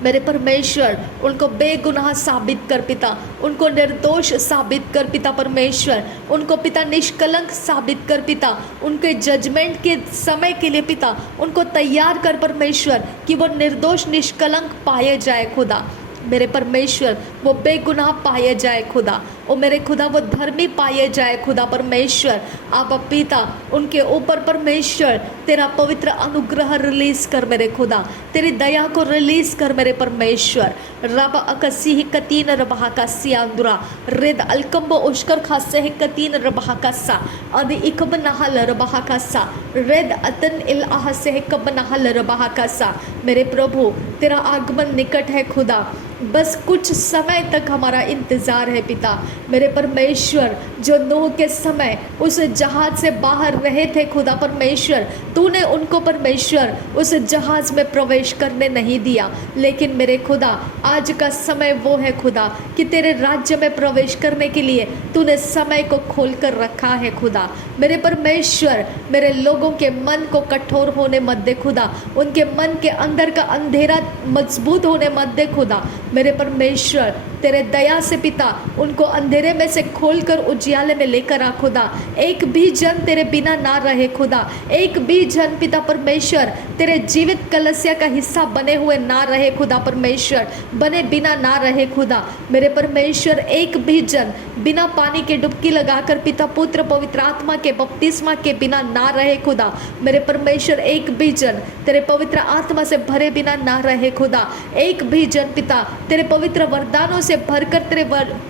मेरे परमेश्वर, उनको बेगुनाह साबित कर पिता, उनको निर्दोष साबित कर पिता परमेश्वर, उनको पिता निष्कलंक साबित कर पिता, उनके जजमेंट के समय के लिए पिता उनको तैयार कर परमेश्वर कि वो निर्दोष निष्कलंक पाए जाए खुदा। मेरे परमेश्वर, वो बेगुनाह पाए जाए खुदा। ओ मेरे खुदा, वो धर्मी पाए जाए खुदा परमेश्वर। आप पिता उनके ऊपर परमेश्वर तेरा पवित्र अनुग्रह रिलीज कर मेरे खुदा, तेरी दया को रिलीज कर मेरे परमेश्वर। रब अकसी कतीन रबाह का सियांदुरा, रिद अलकम्बो उश्कर खासे कतीन रबाह का सा, अद इकब नहल रबाह का सा, रिद अतन इल आह से कब नहल रबाह का सा। मेरे प्रभु, तेरा आगमन निकट है खुदा, बस कुछ समय तक हमारा इंतज़ार है पिता। मेरे परमेश्वर, जो नूह के समय उस जहाज से बाहर रहे थे खुदा परमेश्वर, तूने उनको परमेश्वर उस जहाज में प्रवेश करने नहीं दिया, लेकिन मेरे खुदा आज का समय वो है खुदा कि तेरे राज्य में प्रवेश करने के लिए तूने समय को खोल कर रखा है खुदा। मेरे परमेश्वर, मेरे लोगों के मन को कठोर होने मत दे खुदा, उनके मन के अंदर का अंधेरा मजबूत होने मत दे खुदा। मेरे परमेश्वर, तेरे दया से पिता उनको अंधेरे में से खोलकर उजियाले में लेकर आ खुदा। एक भी जन तेरे बिना ना रहे खुदा, एक भी जन पिता परमेश्वर तेरे जीवित कलसिया का हिस्सा बने हुए ना रहे खुदा परमेश्वर, बने बिना ना रहे खुदा। मेरे परमेश्वर, एक भी जन बिना पानी के डुबकी लगाकर पिता पुत्र पवित्र आत्मा के बपतिस्मा के बिना ना रहे खुदा। मेरे परमेश्वर, एक भी जन तेरे पवित्र आत्मा से भरे बिना ना रहे खुदा। एक भी जन पिता तेरे पवित्र वरदानों से भरकर तेरे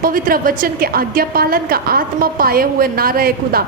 पवित्र वचन के आज्ञा पालन का आत्मा पाए हुए ना रहे खुदा।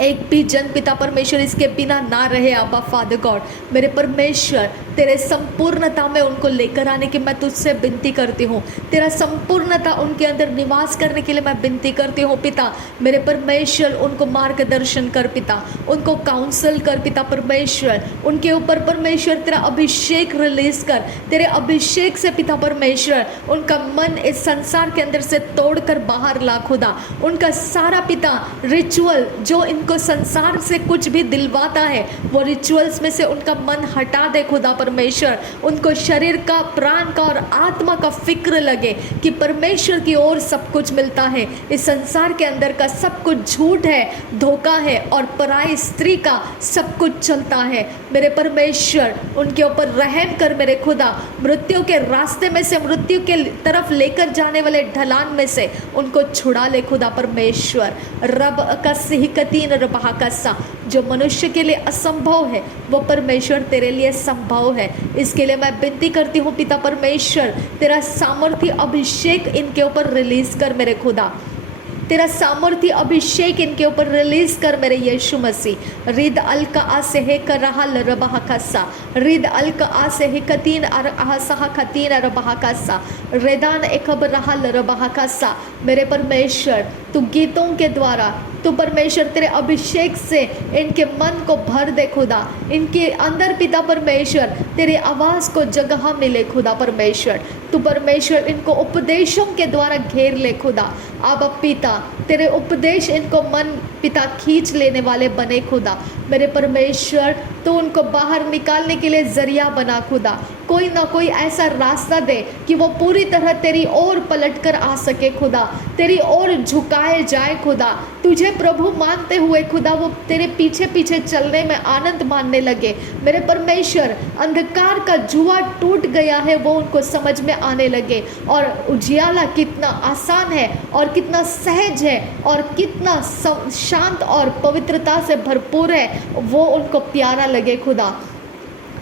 एक भी जन पिता परमेश्वर इसके बिना ना रहे अब्बा फादर गॉड। मेरे परमेश्वर, तेरे संपूर्णता में उनको लेकर आने की मैं तुझसे विनती करती हूँ। तेरा संपूर्णता उनके अंदर निवास करने के लिए मैं विनती करती हूँ पिता। मेरे परमेश्वर, उनको मार्गदर्शन कर पिता, उनको काउंसल कर पिता परमेश्वर, उनके ऊपर परमेश्वर तेरा अभिषेक रिलीज कर। तेरे अभिषेक से पिता परमेश्वर उनका मन इस संसार के अंदर से तोड़कर बाहर ला खुदा। उनका सारा पिता रिचुअल जो इनको संसार से कुछ भी दिलवाता है, वो रिचुअल्स में से उनका मन हटा दे खुदा परमेश्वर। उनको शरीर का, प्राण का और आत्मा का फिक्र लगे कि परमेश्वर की ओर सब कुछ मिलता है। इस संसार के अंदर का सब कुछ झूठ है, धोखा है और पराई स्त्री का सब कुछ चलता है। मेरे परमेश्वर, उनके ऊपर रहम कर मेरे खुदा। मृत्यु के रास्ते में से, मृत्यु के तरफ लेकर जाने वाले ढलान में से उनको छुड़ा ले खुदा परमेश्वर। रब का सिहकतीन रबाह का सा, जो मनुष्य के लिए असंभव है वो परमेश्वर तेरे लिए संभव है। इसके लिए मैं विनती करती हूँ पिता परमेश्वर, तेरा सामर्थ्य अभिषेक इनके ऊपर रिलीज कर मेरे खुदा, तेरा सामर्थ्य अभिषेक इनके ऊपर रिलीज कर मेरे यीशु मसीह। रिद अलका आसे है कर रहा लरबहा कसा, रिद अलका आसे है कतीन आसहा कतीन रबहा कसा, रेदान एकब रहा लरबहा कसा। मेरे परमेश्वर, तू गीतों के द्वारा, तू परमेश्वर तेरे अभिषेक से इनके मन को भर दे खुदा, इनके अंदर पिता परमेश्वर तेरी आवाज़ को जगह मिले खुदा परमेश्वर। तू परमेश्वर इनको उपदेशों के द्वारा घेर ले खुदा। अब पिता तेरे उपदेश इनको मन पिता खींच लेने वाले बने खुदा। मेरे परमेश्वर, तो उनको बाहर निकालने के लिए जरिया बना खुदा। कोई ना कोई ऐसा रास्ता दे कि वो पूरी तरह तेरी ओर पलट कर आ सके खुदा, तेरी ओर झुकाए जाए खुदा। तुझे प्रभु मानते हुए खुदा वो तेरे पीछे पीछे चलने में आनंद मानने लगे। मेरे परमेश्वर, अंधकार का जुआ टूट गया है वो उनको समझ में आने लगे, और उजियाला कितना आसान है और कितना सहज है और कितना शांत और पवित्रता से भरपूर है, वो उनको प्यारा लगे खुदा।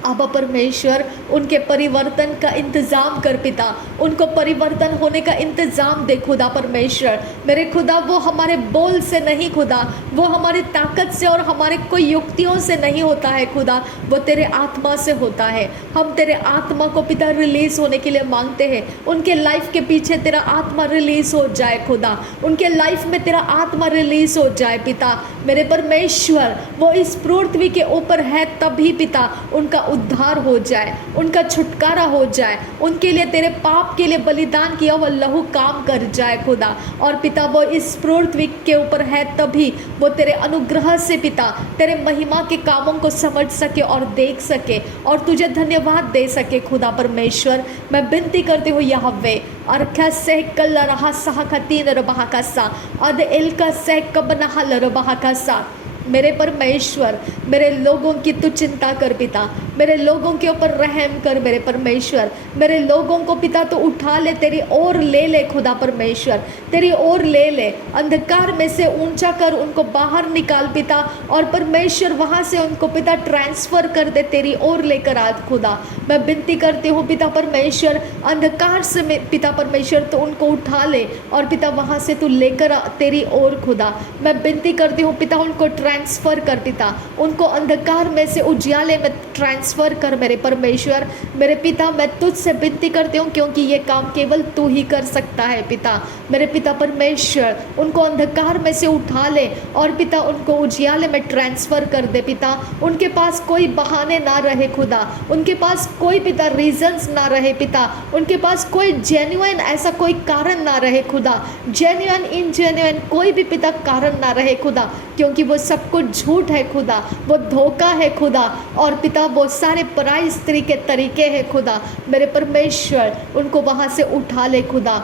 अब परमेश्वर, उनके परिवर्तन का इंतज़ाम कर पिता, उनको परिवर्तन होने का इंतज़ाम दे खुदा परमेश्वर। मेरे खुदा, वो हमारे बोल से नहीं खुदा, वो हमारी ताकत से और हमारे कोई युक्तियों से नहीं होता है खुदा, वो तेरे आत्मा से होता है। हम तेरे आत्मा को पिता रिलीज़ होने के लिए मांगते हैं। उनके लाइफ के पीछे तेरा आत्मा रिलीज़ हो जाए खुदा, उनके लाइफ में तेरा आत्मा रिलीज़ हो जाए पिता। मेरे परमेश्वर, वो इस पृथ्वी के ऊपर है तभी पिता उनका उद्धार हो जाए, उनका छुटकारा हो जाए, उनके लिए तेरे पाप के लिए बलिदान किया वो लहू काम कर जाए खुदा। और पिता वो इस पृथ्वी के ऊपर है तभी वो तेरे अनुग्रह से पिता तेरे महिमा के कामों को समझ सके और देख सके और तुझे धन्यवाद दे सके खुदा परमेश्वर। मैं विनती करती हूँ यहोवे, अर्ख्या से कल रहा सहा खतीन रबहा का सा अद एल का से कब नहा रबहा का सा। मेरे परमेश्वर, मेरे लोगों की तू चिंता कर पिता, मेरे लोगों के ऊपर रहम कर मेरे परमेश्वर। मेरे लोगों को पिता तो उठा ले, तेरी ओर ले ले खुदा परमेश्वर, तेरी ओर ले ले। अंधकार में से ऊंचा कर उनको बाहर निकाल पिता, और परमेश्वर वहाँ से उनको पिता ट्रांसफ़र कर दे, तेरी ओर लेकर आ खुदा। मैं विनती करती हूँ पिता परमेश्वर, अंधकार से पिता परमेश्वर तो उनको उठा ले और पिता वहाँ से तू लेकर आ तेरी ओर खुदा। मैं विनती करती हूँ पिता, उनको ट्रांसफ़र कर पिता, उनको अंधकार में से उजियाले में ट्रांसफ़र कर मेरे परमेश्वर। मेरे पिता, मैं तुझसे विनती करती हूँ क्योंकि ये काम केवल तू ही कर सकता है पिता। मेरे पिता परमेश्वर, उनको अंधकार में से उठा ले और पिता उनको उजियाले में ट्रांसफ़र कर दे पिता। उनके पास कोई बहाने ना रहे खुदा, उनके पास कोई पिता रीजंस ना रहे पिता, उनके पास कोई जेन्युइन ऐसा कोई कारण ना रहे खुदा, जेन्युइन इनजेन्युइन कोई भी पिता कारण ना रहे खुदा, क्योंकि वो सब कुछ झूठ है खुदा, वो धोखा है खुदा, और पिता वो सारे पराई स्त्री के तरीके हैं खुदा। मेरे परमेश्वर, उनको वहाँ से उठा ले खुदा,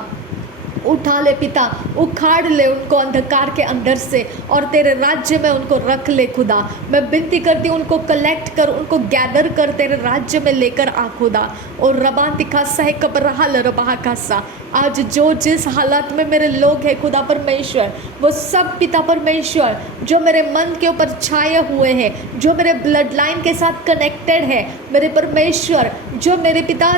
उठा ले पिता, उखाड़ ले उनको अंधकार के अंदर से और तेरे राज्य में उनको रख ले खुदा। मैं विनती करती हूँ, उनको कलेक्ट कर, उनको गैदर कर, तेरे राज्य में लेकर आ खुदा। और रबा तिखा सह कब रहा लरबा का सा। आज जो जिस हालत में मेरे लोग हैं खुदा परमेश्वर, वो सब पिता परमेश्वर जो मेरे मन के ऊपर छाए हुए हैं, जो मेरे ब्लड लाइन के साथ कनेक्टेड है मेरे परमेश्वर, जो मेरे पिता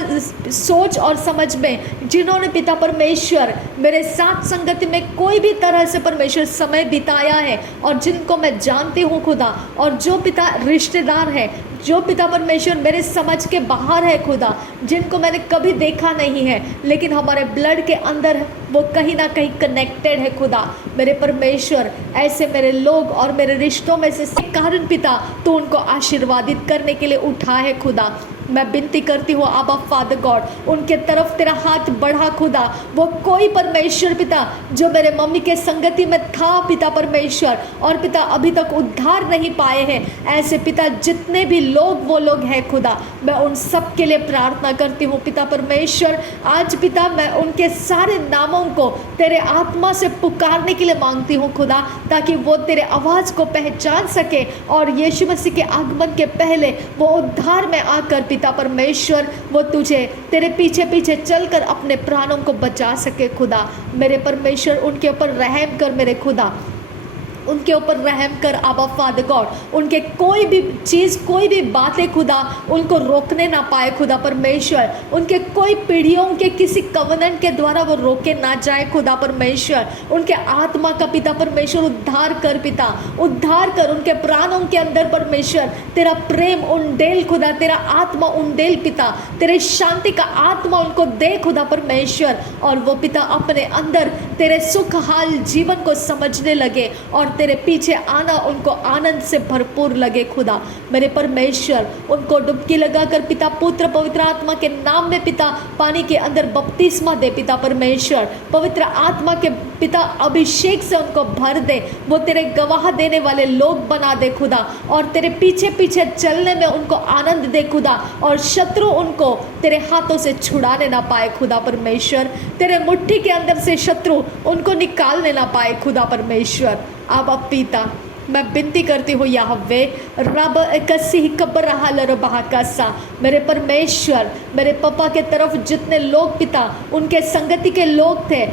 सोच और समझ में जिन्होंने पिता परमेश्वर मेरे साथ संगति में कोई भी तरह से परमेश्वर समय बिताया है और जिनको मैं जानती हूँ खुदा, और जो पिता रिश्तेदार है, जो पिता परमेश्वर मेरे समझ के बाहर है खुदा, जिनको मैंने कभी देखा नहीं है लेकिन हमारे ब्लड के अंदर वो कहीं ना कहीं कनेक्टेड है खुदा। मेरे परमेश्वर, ऐसे मेरे लोग और मेरे रिश्तों में से कारण पिता तो उनको आशीर्वादित करने के लिए उठा है खुदा। मैं विनती करती हूँ आबा फादर गॉड, उनके तरफ तेरा हाथ बढ़ा खुदा। वो कोई परमेश्वर पिता जो मेरे मम्मी के संगति में था पिता परमेश्वर और पिता अभी तक उद्धार नहीं पाए हैं, ऐसे पिता जितने भी लोग वो लोग हैं खुदा, मैं उन सब के लिए प्रार्थना करती हूँ पिता परमेश्वर। आज पिता मैं उनके सारे नामों को तेरे आत्मा से पुकारने के लिए मांगती हूँ खुदा, ताकि वो तेरे आवाज़ को पहचान सके और यीशु मसीह के आगमन के पहले वो उद्धार में आकर पिता परमेश्वर वो तुझे तेरे पीछे पीछे चलकर अपने प्राणों को बचा सके खुदा। मेरे परमेश्वर, उनके ऊपर रहम कर मेरे खुदा, उनके ऊपर रहम कर आबा फादर गॉड। उनके कोई भी चीज़, कोई भी बातें खुदा उनको रोकने ना पाए खुदा परमेश्वर। उनके कोई पीढ़ियों के किसी कवनन के द्वारा वो रोके ना जाए खुदा परमेश्वर। उनके आत्मा का पिता परमेश्वर उद्धार कर पिता, उद्धार कर उनके प्राणों के अंदर परमेश्वर। तेरा प्रेम उंडेल खुदा, तेरा आत्मा उंडेल पिता, तेरे शांति का आत्मा उनको दे खुदा परमेश्वर। और वो पिता अपने अंदर तेरे सुख हाल जीवन को समझने लगे और तेरे पीछे आना उनको आनंद से भरपूर लगे खुदा मेरे परमेश्वर। उनको डुबकी लगाकर पिता पुत्र पवित्र आत्मा के नाम में पिता पानी के अंदर बपतिस्मा दे पिता परमेश्वर। पवित्र आत्मा के पिता अभिषेक से उनको भर दे, वो तेरे गवाह देने वाले लोग बना दे खुदा। और तेरे पीछे पीछे चलने में उनको आनंद दे खुदा, और शत्रु उनको तेरे हाथों से छुड़ाने ना पाए खुदा परमेश्वर। तेरे मुट्ठी के अंदर से शत्रु उनको निकालने ना पाए खुदा परमेश्वर। अब पिता मैं विनती करती हूँ यहोवे रब कसी कब्र हालर बहाकासा मेरे परमेश्वर, मेरे पापा के तरफ जितने लोग पिता उनके संगति के लोग थे,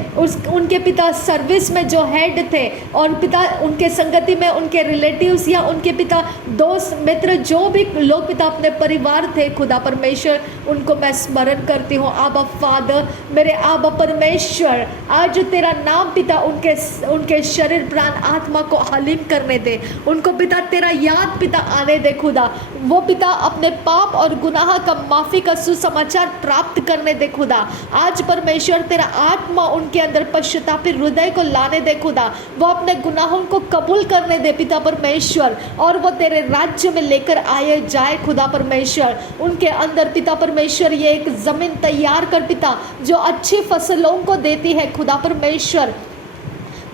उनके पिता सर्विस में जो हेड थे और पिता उनके संगति में उनके रिलेटिव्स या उनके पिता दोस्त मित्र जो भी लोग पिता अपने परिवार थे खुदा परमेश्वर, उनको मैं स्मरण करती हूँ। आबा फादर मेरे आबा परमेश्वर, आज तेरा नाम पिता उनके शरीर प्राण आत्मा को हलीम करने दे, उनको पिता तेरा याद पिता आने दे खुदा। वो पिता अपने पाप और गुनाह का माफी का सुसमाचार प्राप्त करने दे खुदा। आज परमेश्वर तेरा आत्मा उनके अंदर पश्चातापी हृदय को लाने दे खुदा। वो अपने गुनाहों को कबूल करने दे पिता परमेश्वर, और वो तेरे राज्य में लेकर आए जाए खुदा परमेश्वर। उनके अंदर पिता परमेश्वर ये एक जमीन तैयार कर पिता जो अच्छी फसलों को देती है खुदा परमेश्वर।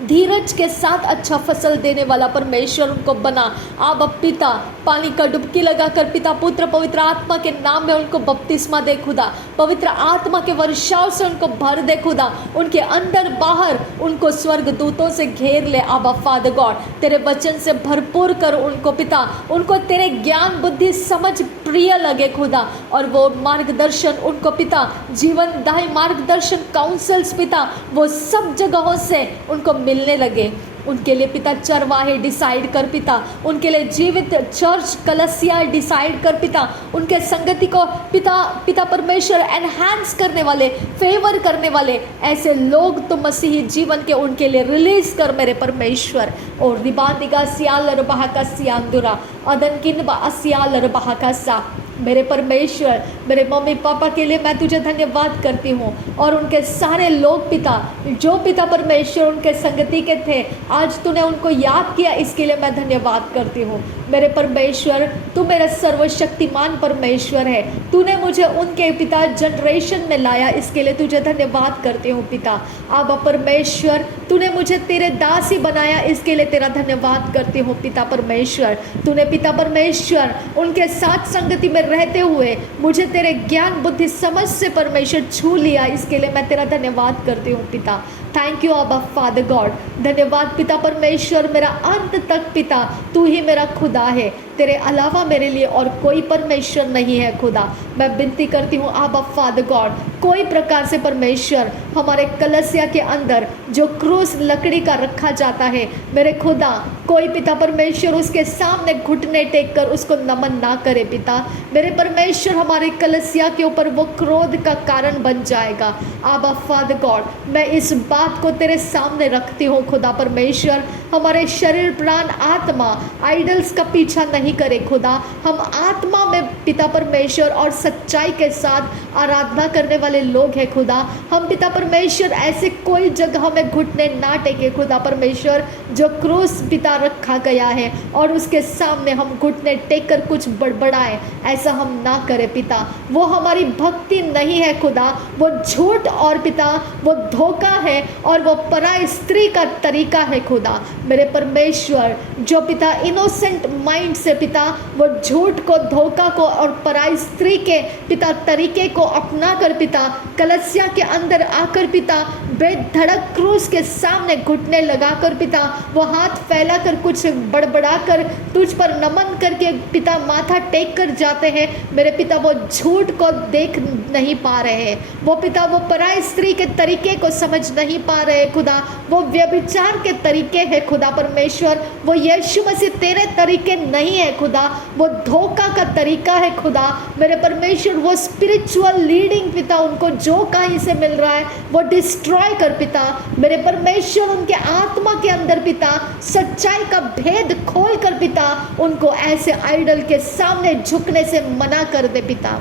धीरज के साथ अच्छा फसल देने वाला परमेश्वर उनको बना। अब पिता पानी का डुबकी लगाकर पिता पुत्र पवित्र आत्मा के नाम में उनको बपतिस्मा दे खुदा। पवित्र आत्मा के वर्षाव से उनको भर दे खुदा। उनके अंदर बाहर उनको स्वर्ग दूतों से घेर ले आबा फादर गॉड। तेरे वचन से भरपूर कर उनको पिता, उनको तेरे ज्ञान बुद्धि समझ प्रिय लगे खुदा। और वो मार्गदर्शन उनको पिता जीवनदायी मार्गदर्शन काउंसल्स पिता वो सब जगहों से उनको मिलने लगे। उनके लिए पिता चरवाहे डिसाइड कर पिता, उनके लिए जीवित चर्च कलसिया डिसाइड कर पिता, उनके संगति को पिता परमेश्वर एनहांस करने वाले, फेवर करने वाले ऐसे लोग तो मसीही जीवन के उनके लिए रिलीज कर मेरे परमेश्वर। और रिबानिगा सियाल रबाह का सियांदुरा अदन किन बा सियाल रबाह का सा मेरे परमेश्वर, मेरे मम्मी पापा के लिए मैं तुझे धन्यवाद करती हूँ। और उनके सारे लोग पिता जो पिता परमेश्वर उनके संगति के थे, आज तूने उनको याद किया, इसके लिए मैं धन्यवाद करती हूँ। मेरे परमेश्वर तू मेरा सर्वशक्तिमान परमेश्वर है। तूने मुझे उनके पिता जनरेशन में लाया, इसके लिए तुझे धन्यवाद करती हूँ पिता। आबा परमेश्वर तूने मुझे तेरे दास ही बनाया, इसके लिए तेरा धन्यवाद करती हूँ पिता परमेश्वर। तूने पिता परमेश्वर उनके साथ संगति में रहते हुए मुझे तेरे ज्ञान बुद्धि समझ से परमेश्वर छू लिया, इसके लिए मैं तेरा धन्यवाद करती हूँ पिता। थैंक यू आबा फादर गॉड। धन्यवाद पिता परमेश्वर, मेरा अंत तक पिता तू ही मेरा खुदा है, तेरे अलावा मेरे लिए और कोई परमेश्वर नहीं है खुदा। मैं विनती करती हूँ आबा फादर गॉड, कोई प्रकार से परमेश्वर हमारे कलसिया के अंदर जो क्रूस लकड़ी का रखा जाता है मेरे खुदा, कोई पिता परमेश्वर उसके सामने घुटने टेक कर उसको नमन ना करे पिता। मेरे परमेश्वर हमारे कलसिया के ऊपर वो क्रोध का कारण बन जाएगा। आबा फादर गॉड मैं इस बात को तेरे सामने रखती हूँ खुदा परमेश्वर। हमारे शरीर प्राण आत्मा आइडल्स का पीछा नहीं करे खुदा। हम आत्मा में पिता परमेश्वर और सच्चाई के साथ आराधना करने वाले लोग हैं खुदा। हम पिता परमेश्वर ऐसे कोई जगह में घुटने ना टेके खुदा परमेश्वर जो क्रूस पिता रखा गया है और उसके सामने हम घुटने टेक कर कुछ बड़बड़ाए, ऐसा हम ना करें पिता। वो हमारी भक्ति नहीं है खुदा, वो झूठ और पिता वो धोखा है और वो पराई स्त्री का तरीका है खुदा। मेरे परमेश्वर जो पिता इनोसेंट माइंड से पिता वो झूठ को धोखा को और पराई स्त्री के पिता तरीके को अपना कर पिता कलसिया के अंदर आकर पिता बेधड़क क्रूस के सामने घुटने लगाकर पिता वो हाथ फैला कर कुछ बड़बड़ा कर तुझ पर नमन करके पिता माथा टेक कर जाते हैं मेरे पिता, वो झूठ को देख नहीं पा रहे हैं, वो पिता वो पराई स्त्री के तरीके को समझ नहीं पा रहे खुदा, वो व्यभिचार के तरीके हैं खुदा परमेश्वर, वो यीशु मसीह तेरे तरीके नहीं है खुदा, वो धोखा का तरीका है खुदा मेरे परमेश्वर, वो स्पिरिचुअल लीडिंग पिता उनको जो कहीं से मिल रहा है वो डिस्ट्रॉय कर पिता मेरे परमेश्वर, उनके आत्मा के अंदर पिता सच्चाई का भेद खोल कर पिता उनको ऐसे आइडल के सामने झुकने से मना कर दे पिता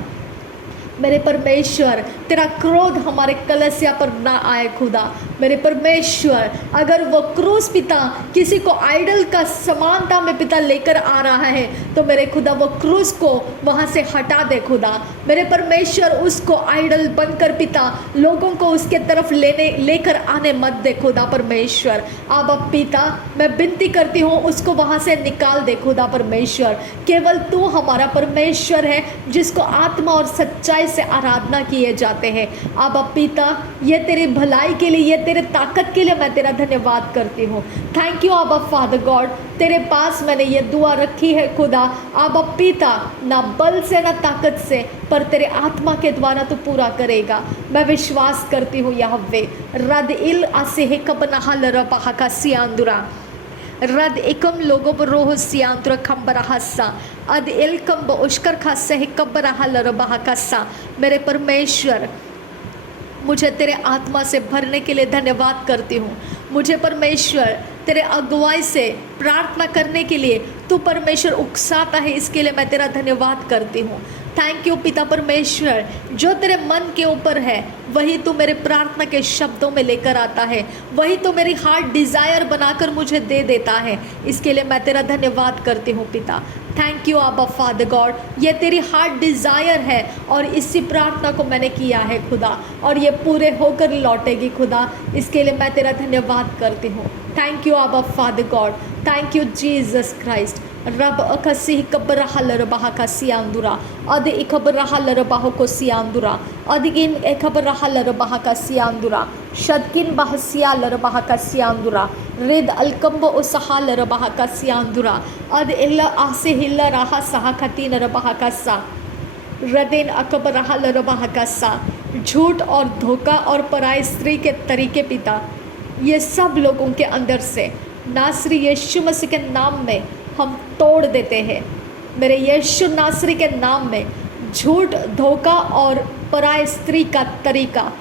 मेरे परमेश्वर। तेरा क्रोध हमारे कलसिया पर ना आए खुदा मेरे परमेश्वर, अगर वो क्रूस पिता किसी को आइडल का समानता में पिता लेकर आ रहा है तो मेरे खुदा वो क्रूस को वहाँ से हटा दे खुदा मेरे परमेश्वर, उसको आइडल बनकर पिता लोगों को उसके तरफ लेकर आने मत दे खुदा परमेश्वर। अब पिता मैं विनती करती हूँ उसको वहाँ से निकाल दे खुदा परमेश्वर, केवल तू हमारा परमेश्वर है जिसको आत्मा और सच्चाई से आराधना किए जाते हैं। अब पिता ये तेरी भलाई के लिए, ये तेरे ताकत के लिए मैं तेरा धन्यवाद करती हूँ। थैंक यू अब फादर गॉड, तेरे पास मैंने ये दुआ रखी है खुदा। अब पिता ना बल से ना ताकत से पर तेरे आत्मा के द्वारा तू पूरा करेगा, मैं विश्वास करती हूँ यहोवे। रद इल आसे कबनहल रबहा का सियांदुरा रद एकम लोगों पर रोह सियांतुर खम्बरा हस्सा अद इलकम ब उश्कर खासे कब्बरा लरबहा कस्सा। मेरे परमेश्वर मुझे तेरे आत्मा से भरने के लिए धन्यवाद करती हूँ। मुझे परमेश्वर तेरे अगुवाई से प्रार्थना करने के लिए तू परमेश्वर उकसाता है, इसके लिए मैं तेरा धन्यवाद करती हूँ। थैंक यू पिता परमेश्वर, जो तेरे मन के ऊपर है वही तू मेरे प्रार्थना के शब्दों में लेकर आता है, वही तो मेरी हार्ट डिज़ायर बनाकर मुझे दे देता है, इसके लिए मैं तेरा धन्यवाद करती हूँ पिता। थैंक यू आबा फादर गॉड, ये तेरी हार्ट डिज़ायर है और इसी प्रार्थना को मैंने किया है खुदा और ये पूरे होकर लौटेगी खुदा, इसके लिए मैं तेरा धन्यवाद करती हूँ। थैंक यू आबा father God, thank you Jesus Christ. रब अकसी कब्र हलर बहा का सियांदुरा अद इकब्र हलर बाहो को सियांदुरा अदगिन एकब्र हलर बहा का सियांदुरा शदकिन बहसिया लर बहा का सियांदुरा रिद अलकम्ब उसहा लर बहा का सियांदुरा अद इल्ला आसे हिल्ला राहा सहा खती नर बहा का सा रदिन अकब्र हलर बहा का सा। झूठ और धोखा और पराई स्त्री के तरीके पिता ये सब लोगों के अंदर से नासरी यीशु मसीह के नाम में हम तोड़ देते हैं। मेरे यीशु नासरी के नाम में झूठ धोखा और पराय स्त्री का तरीका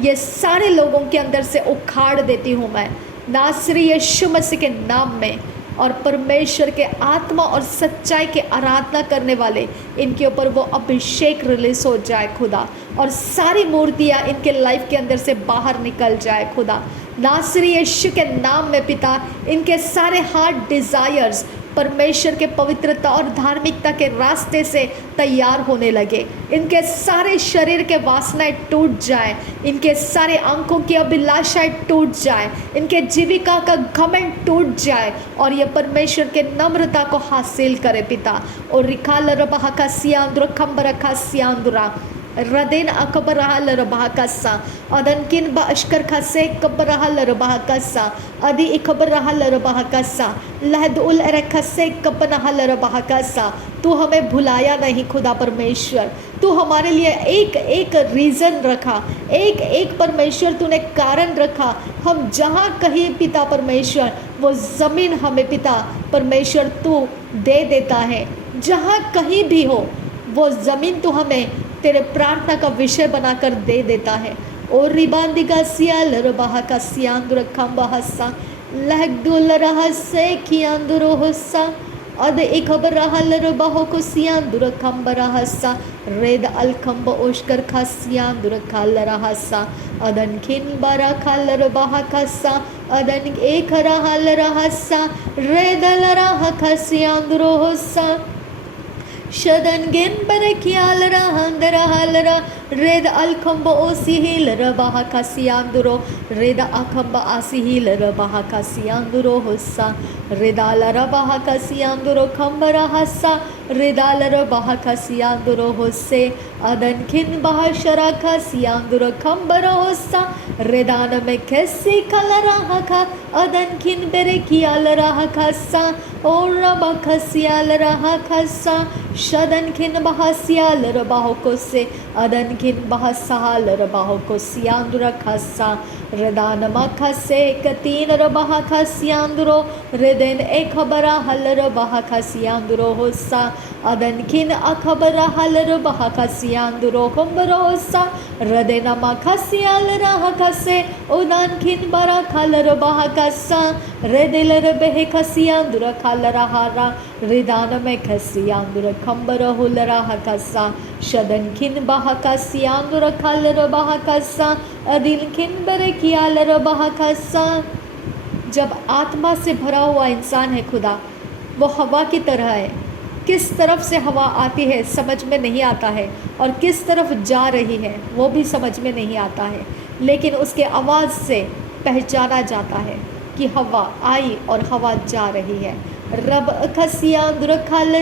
ये सारे लोगों के अंदर से उखाड़ देती हूँ मैं नासरी यीशु मसीह के नाम में। और परमेश्वर के आत्मा और सच्चाई के आराधना करने वाले इनके ऊपर वो अभिषेक रिलीज हो जाए खुदा और सारी मूर्तियाँ इनके लाइफ के अंदर से बाहर निकल जाए खुदा। नासरी यीशु के नाम में पिता इनके सारे हार्ट डिज़ायर्स परमेश्वर के पवित्रता और धार्मिकता के रास्ते से तैयार होने लगे, इनके सारे शरीर के वासनाएं टूट जाए, इनके सारे आंखों की अभिलाषाएं टूट जाए, इनके जीविका का घमंड टूट जाए और ये परमेश्वर के नम्रता को हासिल करे पिता। और रिखाल रबहा का सियांदुर खम्बर का सियांदुरा रदेन अकबरहा लरबहा कस्सा अदनकिन ब अश्कर खसे कबरहा लरबहा कस्सा अदि इकबरहा लरबहा कस्सा लहद उल रखसे कबनहा लरबहा कस्सा। तू हमें भुलाया नहीं खुदा परमेश्वर, तू हमारे लिए एक एक रीज़न रखा, एक एक परमेश्वर तूने कारण रखा। हम जहाँ कहीं पिता परमेश्वर वो ज़मीन हमें पिता परमेश्वर तू दे देता है, जहाँ कहीं भी हो वो ज़मीन तू हमें तेरे प्रार्थना का विषय बनाकर दे देता है। और रिबांदिगा सियाल रबहा का सियांदुर खम्बा हस्सा लहदुल रहसे खियांदुर हस्सा अद एक खबर रहल रबहो को सियांदुर खम्बरा हस्सा रेद अल खम्ब ओशकर खा सियांदुर खाल रहसा अदन खिन बारा खाल रबहा खस्सा अदन एक रहल रहसा रेद अल रहा खा सियांदुर हस्सा शदन गेन बर ख्याल रहा Red alkamba osihil rabahakasianduro. Red akamba asihil rabahakasianduro hossa. Redala rabahakasianduro kambara hassa. Redala rabahakasianduro hosse. Adankin bahasharakasianduro kambara hossa. Redana mekesi kalarahaka. Adankin berekialarahakassa. Ora bakasialarahakassa. Shadankin bahasialarabahokose. Adankin bahasahalarabahokosiandura kassa. Redanamakase katinarabahakasianduro. Reden ekhabara halarabahakasianduro hossa. Adankin akhabara halarabahakasianduro kombara hossa. Redenamakasialarahakase. Odankin barakhalarabahakassa. Redelarabehekasiandura kalarahara. Redanamekasiandura kambara hularahakassa. Shadankin bahakasiandura kalarabahakassa. Adilkin बरकियालरबहकस्सा। जब आत्मा से भरा हुआ इंसान है खुदा, वो हवा की तरह है। किस तरफ से हवा आती है समझ में नहीं आता है, और किस तरफ जा रही है वो भी समझ में नहीं आता है, लेकिन उसके आवाज़ से पहचाना जाता है कि हवा आई और हवा जा रही है। रब खसियांद्र खाल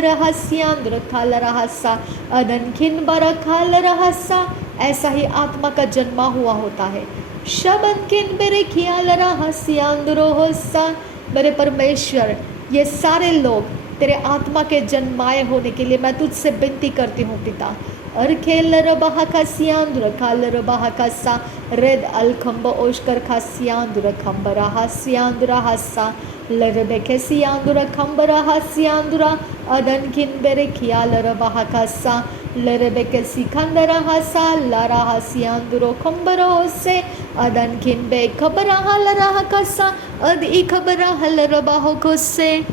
रहसा अदनखिन बर खाल रहसा। ऐसा ही आत्मा का जन्मा हुआ होता है। शबनकिन बेरे खियाल रहस्यांद्रो होसा। मेरे परमेश्वर, ये सारे लोग तेरे आत्मा के जन्माए होने के लिए मैं तुझसे विनती करती हूँ पिता। अरखेलर बहकसियांद्र कालर बहकसा। रेद अलखंब ओशकर खसियांद्र खंबरा हसियांद्रा हसा। लरबेकेसियांद्र खंबरा हसियांद्रा अदनकिन बेरे खियालर बहकसा। लरबेकेसी खंदरा हसा लरा हसियांद्रो खंबरा होसे। अदनकिन बे खबरा हलरा हकसा। अद ई खबरा हलर बहकोसे।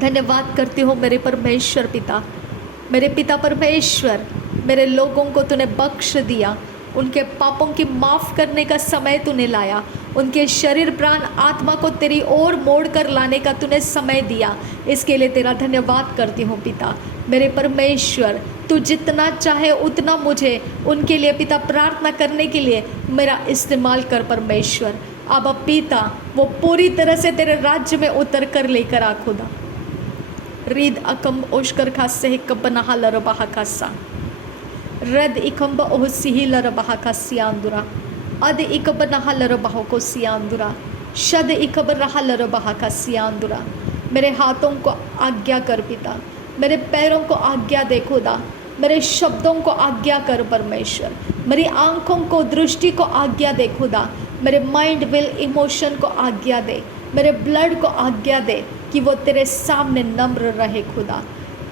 धन्यवाद करती हूँ मेरे परमेश्वर पिता, मेरे पिता परमेश्वर। मेरे लोगों को तूने बख्श दिया, उनके पापों की माफ़ करने का समय तूने लाया, उनके शरीर प्राण आत्मा को तेरी ओर मोड़ कर लाने का तूने समय दिया। इसके लिए तेरा धन्यवाद करती हूँ पिता मेरे परमेश्वर। तू जितना चाहे उतना मुझे उनके लिए पिता प्रार्थना करने के लिए मेरा इस्तेमाल कर परमेश्वर। अब पिता वो पूरी तरह से तेरे राज्य में उतर कर लेकर आ खुदा। रीद अकम ओशकर खासे हिकब नहालर बहाकासा। रद इकम्ब ओहसिहिलर बहाकासियांदुरा। अद इकब नहालर बहाकोसियांदुरा। शद इकब रहालर बहाकासियांदुरा। मेरे हाथों को आज्ञा कर पिता, मेरे पैरों को आज्ञा दे खुदा, मेरे शब्दों को आज्ञा कर परमेश्वर, मेरी आंखों को दृष्टि को आज्ञा दे खुदा, मेरे माइंड विल इमोशन को आज्ञा दे, मेरे ब्लड को आज्ञा दे कि वो तेरे सामने नम्र रहे खुदा।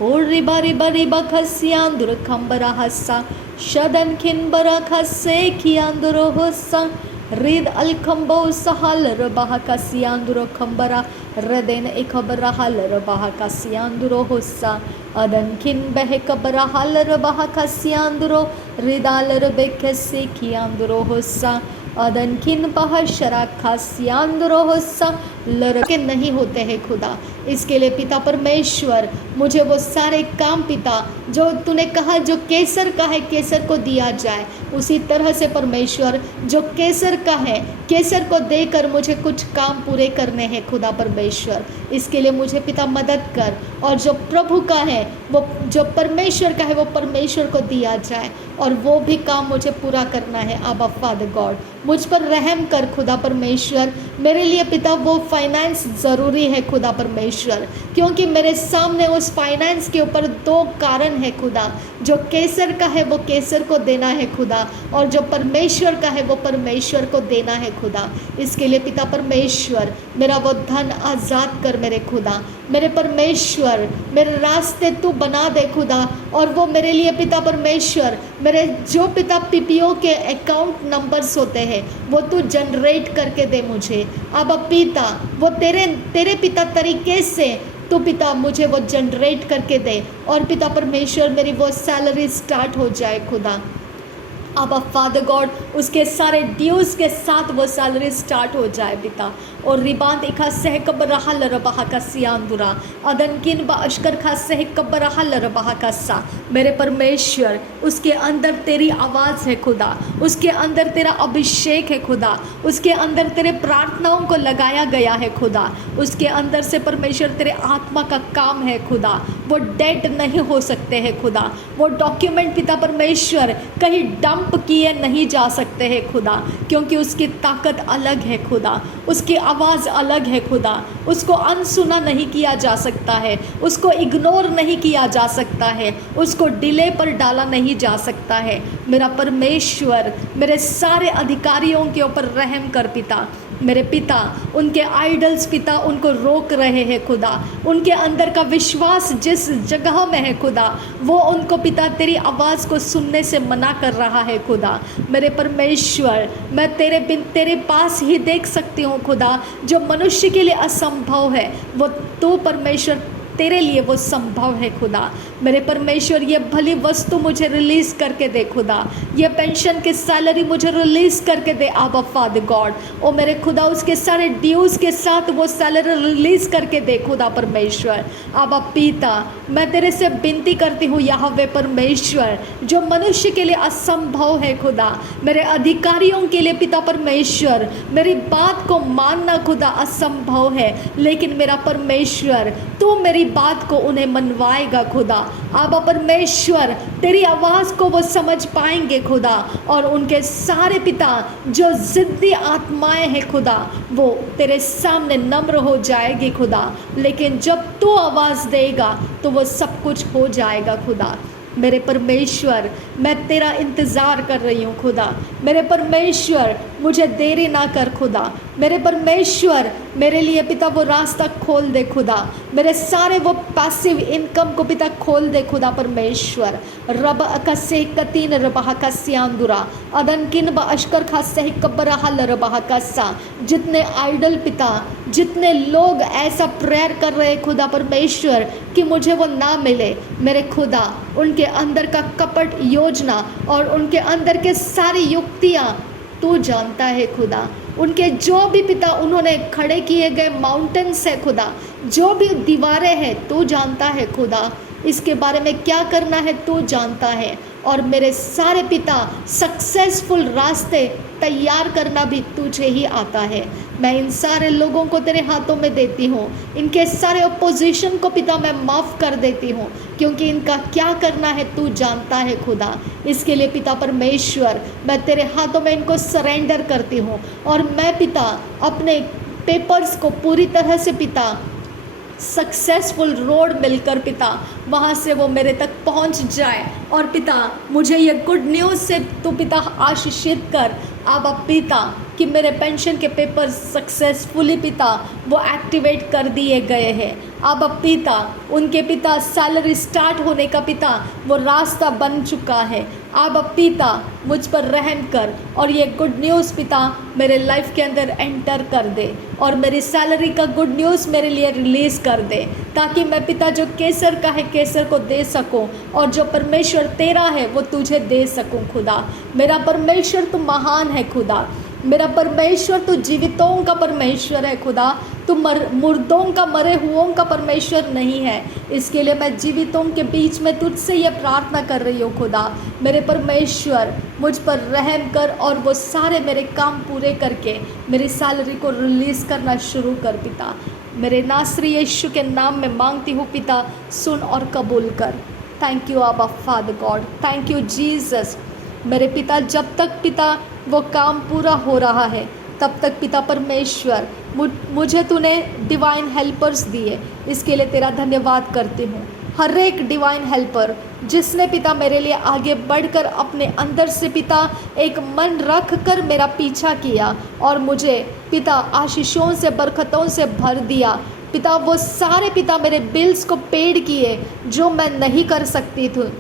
ओ रिबा रिबा रिबा खसियांदुर खंबरा हस्सा। शदन खिनबरा खसे खियांदुर होस्सा। रिद अलखंबो सहल रबाह कसियांदुर खंबरा। रदेन इखबरा हल रबाह कसियांदुर होस्सा। अदन खिन बह कबरा हल रबाह कसियांदुर। रिदाल रबे खसे खियांदुर होस्सा। अदन खिन बह शरा खसियांदुर होस्सा। लड़के नहीं होते हैं खुदा। इसके लिए पिता परमेश्वर मुझे वो सारे काम पिता जो तूने कहा जो केसर का है केसर को दिया जाए, उसी तरह से परमेश्वर जो केसर का है केसर को देकर मुझे कुछ काम पूरे करने हैं खुदा परमेश्वर। इसके लिए मुझे पिता मदद कर, और जो प्रभु का है वो जो परमेश्वर का है वो परमेश्वर को दिया जाए, और वो भी काम मुझे पूरा करना है। आबा फादर गॉड मुझ पर रहम कर खुदा परमेश्वर। मेरे लिए पिता वो फाइनेंस ज़रूरी है खुदा परमेश्वर, क्योंकि मेरे सामने उस फाइनेंस के ऊपर दो कारण है खुदा। जो केसर का है वो केसर को देना है खुदा, और जो परमेश्वर का है वो परमेश्वर को देना है खुदा। इसके लिए पिता परमेश्वर मेरा वो धन आज़ाद कर मेरे खुदा। मेरे परमेश्वर मेरे रास्ते तू बना दे खुदा, और वो मेरे लिए पिता परमेश्वर मेरे जो पिता पीपीओ के अकाउंट नंबर्स होते हैं वो तू जनरेट करके दे मुझे। अब पिता वो तेरे पिता तरीके से तू पिता मुझे वो जनरेट करके दे, और पिता परमेश्वर मेरी वो सैलरी स्टार्ट हो जाए खुदा। अब फादर गॉड उसके सारे ड्यूज़ के साथ वो सैलरी स्टार्ट हो जाए पिता। और रिबांत इखा सह कबरहल रबाह का सियांदुरा अदनकिन बा अशकर खा सह कबरहल रबाह का सा। मेरे परमेश्वर, उसके अंदर तेरी आवाज़ है खुदा, उसके अंदर तेरा अभिषेक है खुदा, उसके अंदर तेरे प्रार्थनाओं को लगाया गया है खुदा, उसके अंदर से परमेश्वर तेरे आत्मा का काम है खुदा। वो डेड नहीं हो सकते हैं खुदा, वो डॉक्यूमेंट पिता परमेश्वर कहीं डंप किए नहीं जा सकते हैं खुदा, क्योंकि उसकी ताकत अलग है खुदा, उसकी आवाज़ अलग है खुदा, उसको अनसुना नहीं किया जा सकता है, उसको इग्नोर नहीं किया जा सकता है, उसको डिले पर डाला नहीं जा सकता है। मेरा परमेश्वर, मेरे सारे अधिकारियों के ऊपर रहम कर पिता। मेरे पिता, उनके आइडल्स पिता उनको रोक रहे हैं खुदा, उनके अंदर का विश्वास जिस जगह में है खुदा, वो उनको पिता तेरी आवाज़ को सुनने से मना कर रहा है खुदा। मेरे परमेश्वर, मैं तेरे पास ही देख सकती हूँ खुदा, जो मनुष्य के लिए असंभव है वो तो परमेश्वर तेरे लिए वो संभव है खुदा। मेरे परमेश्वर, ये भली वस्तु मुझे रिलीज़ करके दे खुदा, ये पेंशन की सैलरी मुझे रिलीज़ करके दे आबा फादर गॉड। ओ मेरे खुदा, उसके सारे ड्यूज़ के साथ वो सैलरी रिलीज़ करके दे खुदा परमेश्वर। आबा पिता, मैं तेरे से विनती करती हूँ यहोवे परमेश्वर, जो मनुष्य के लिए असंभव है खुदा, मेरे अधिकारियों के लिए पिता परमेश्वर मेरी बात को मानना खुदा असंभव है, लेकिन मेरा परमेश्वर तू मेरी बात को उन्हें मनवाएगा खुदा। आबा परमेश्वर, तेरी आवाज़ को वो समझ पाएंगे खुदा, और उनके सारे पिता जो ज़िद्दी आत्माएं हैं खुदा, वो तेरे सामने नम्र हो जाएगी खुदा, लेकिन जब तू आवाज़ देगा तो वो सब कुछ हो जाएगा खुदा। मेरे परमेश्वर, मैं तेरा इंतज़ार कर रही हूँ खुदा। मेरे परमेश्वर, मुझे देरी ना कर खुदा। मेरे परमेश्वर, मेरे लिए पिता वो रास्ता खोल दे खुदा, मेरे सारे वो पैसिव इनकम को पिता खोल दे खुदा परमेश्वर। रब अकसे कतीन रबाह का सियांदुरा अदनकिन ब अशकर खा सह कबरहल रबाह का सा। जितने आइडल पिता, जितने लोग ऐसा प्रेयर कर रहे खुदा परमेश्वर कि मुझे वो ना मिले, मेरे खुदा, उनके अंदर का कपट योजना और उनके अंदर के सारी युक्तियाँ तू जानता है खुदा। उनके जो भी पिता उन्होंने खड़े किए गए माउंटेन्स है खुदा, जो भी दीवारें हैं तू जानता है खुदा, इसके बारे में क्या करना है तू जानता है। और मेरे सारे पिता सक्सेसफुल रास्ते तैयार करना भी तुझे ही आता है। मैं इन सारे लोगों को तेरे हाथों में देती हूँ, इनके सारे अपोजिशन को पिता मैं माफ़ कर देती हूँ, क्योंकि इनका क्या करना है तू जानता है खुदा। इसके लिए पिता परमेश्वर, मैं तेरे हाथों में इनको सरेंडर करती हूँ, और मैं पिता अपने पेपर्स को पूरी तरह से पिता सक्सेसफुल रोड मिलकर पिता वहाँ से वो मेरे तक पहुँच जाए। और पिता, मुझे ये गुड न्यूज़ से तू पिता आशीषित कर आबा पिता, कि मेरे पेंशन के पेपर सक्सेसफुली पिता वो एक्टिवेट कर दिए गए हैं। आबा पिता, उनके पिता सैलरी स्टार्ट होने का पिता वो रास्ता बन चुका है। आबा पिता, मुझ पर रहम कर और ये गुड न्यूज़ पिता मेरे लाइफ के अंदर एंटर कर दे, और मेरी सैलरी का गुड न्यूज़ मेरे लिए रिलीज़ कर दे, ताकि मैं पिता जो केसर का है केसर को दे सकूं, और जो परमेश्वर तेरा है वो तुझे दे सकूं खुदा। मेरा परमेश्वर तू महान है खुदा, मेरा परमेश्वर तू जीवितों का परमेश्वर है खुदा, तू मुर्दों का, मरे हुओं का परमेश्वर नहीं है। इसके लिए मैं जीवितों के बीच में तुझसे ये प्रार्थना कर रही हूँ खुदा। मेरे परमेश्वर, मुझ पर रहम कर और वो सारे मेरे काम पूरे करके मेरी सैलरी को रिलीज़ करना शुरू कर पिता। मेरे नासरी यीशु के नाम में मांगती हूँ पिता, सुन और कबूल कर। थैंक यू आबा father God, thank you Jesus. मेरे पिता, जब तक पिता वो काम पूरा हो रहा है तब तक पिता परमेश्वर मुझे तूने डिवाइन हेल्पर्स दिए, इसके लिए तेरा धन्यवाद करती हूँ। हर एक डिवाइन हेल्पर जिसने पिता मेरे लिए आगे बढ़कर अपने अंदर से पिता एक मन रख कर मेरा पीछा किया और मुझे पिता आशीषों से, बरकतों से भर दिया पिता, वो सारे पिता मेरे बिल्स को पेड किए जो मैं नहीं कर सकती थी।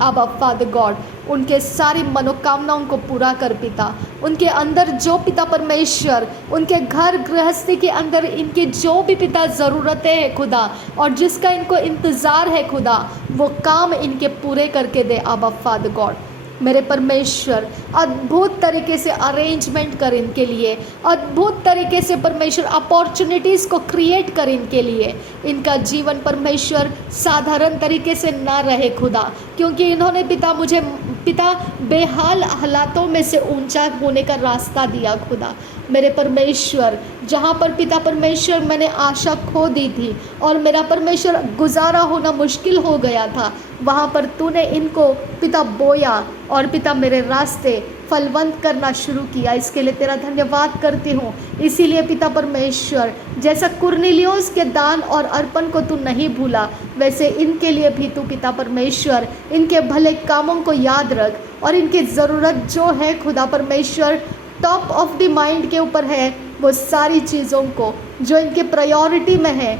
अब फादर गॉड, उनके सारी मनोकामनाओं को पूरा कर पिता। उनके अंदर जो पिता परमेश्वर, उनके घर गृहस्थी के अंदर इनकी जो भी पिता ज़रूरतें हैं खुदा, और जिसका इनको इंतज़ार है खुदा, वो काम इनके पूरे करके दे। अब फादर गॉड, मेरे परमेश्वर अद्भुत तरीके से अरेंजमेंट कर इनके लिए, अद्भुत तरीके से परमेश्वर अपॉर्चुनिटीज़ को क्रिएट कर इनके लिए। इनका जीवन परमेश्वर साधारण तरीके से ना रहे खुदा, क्योंकि इन्होंने पिता बेहाल हालातों में से ऊंचा होने का रास्ता दिया खुदा। मेरे परमेश्वर जहाँ पर पिता परमेश्वर मैंने आशा खो दी थी और मेरा परमेश्वर गुजारा होना मुश्किल हो गया था, वहाँ पर तूने इनको पिता बोया और पिता मेरे रास्ते फलवंत करना शुरू किया। इसके लिए तेरा धन्यवाद करती हूँ। इसीलिए पिता परमेश्वर जैसा कुरनेलियुस के दान और अर्पण को तू नहीं भूला, वैसे इनके लिए भी तू पिता परमेश्वर इनके भले कामों को याद रख और इनकी ज़रूरत जो है खुदा परमेश्वर टॉप ऑफ द माइंड के ऊपर है, वो सारी चीज़ों को जो इनके प्रायोरिटी में है,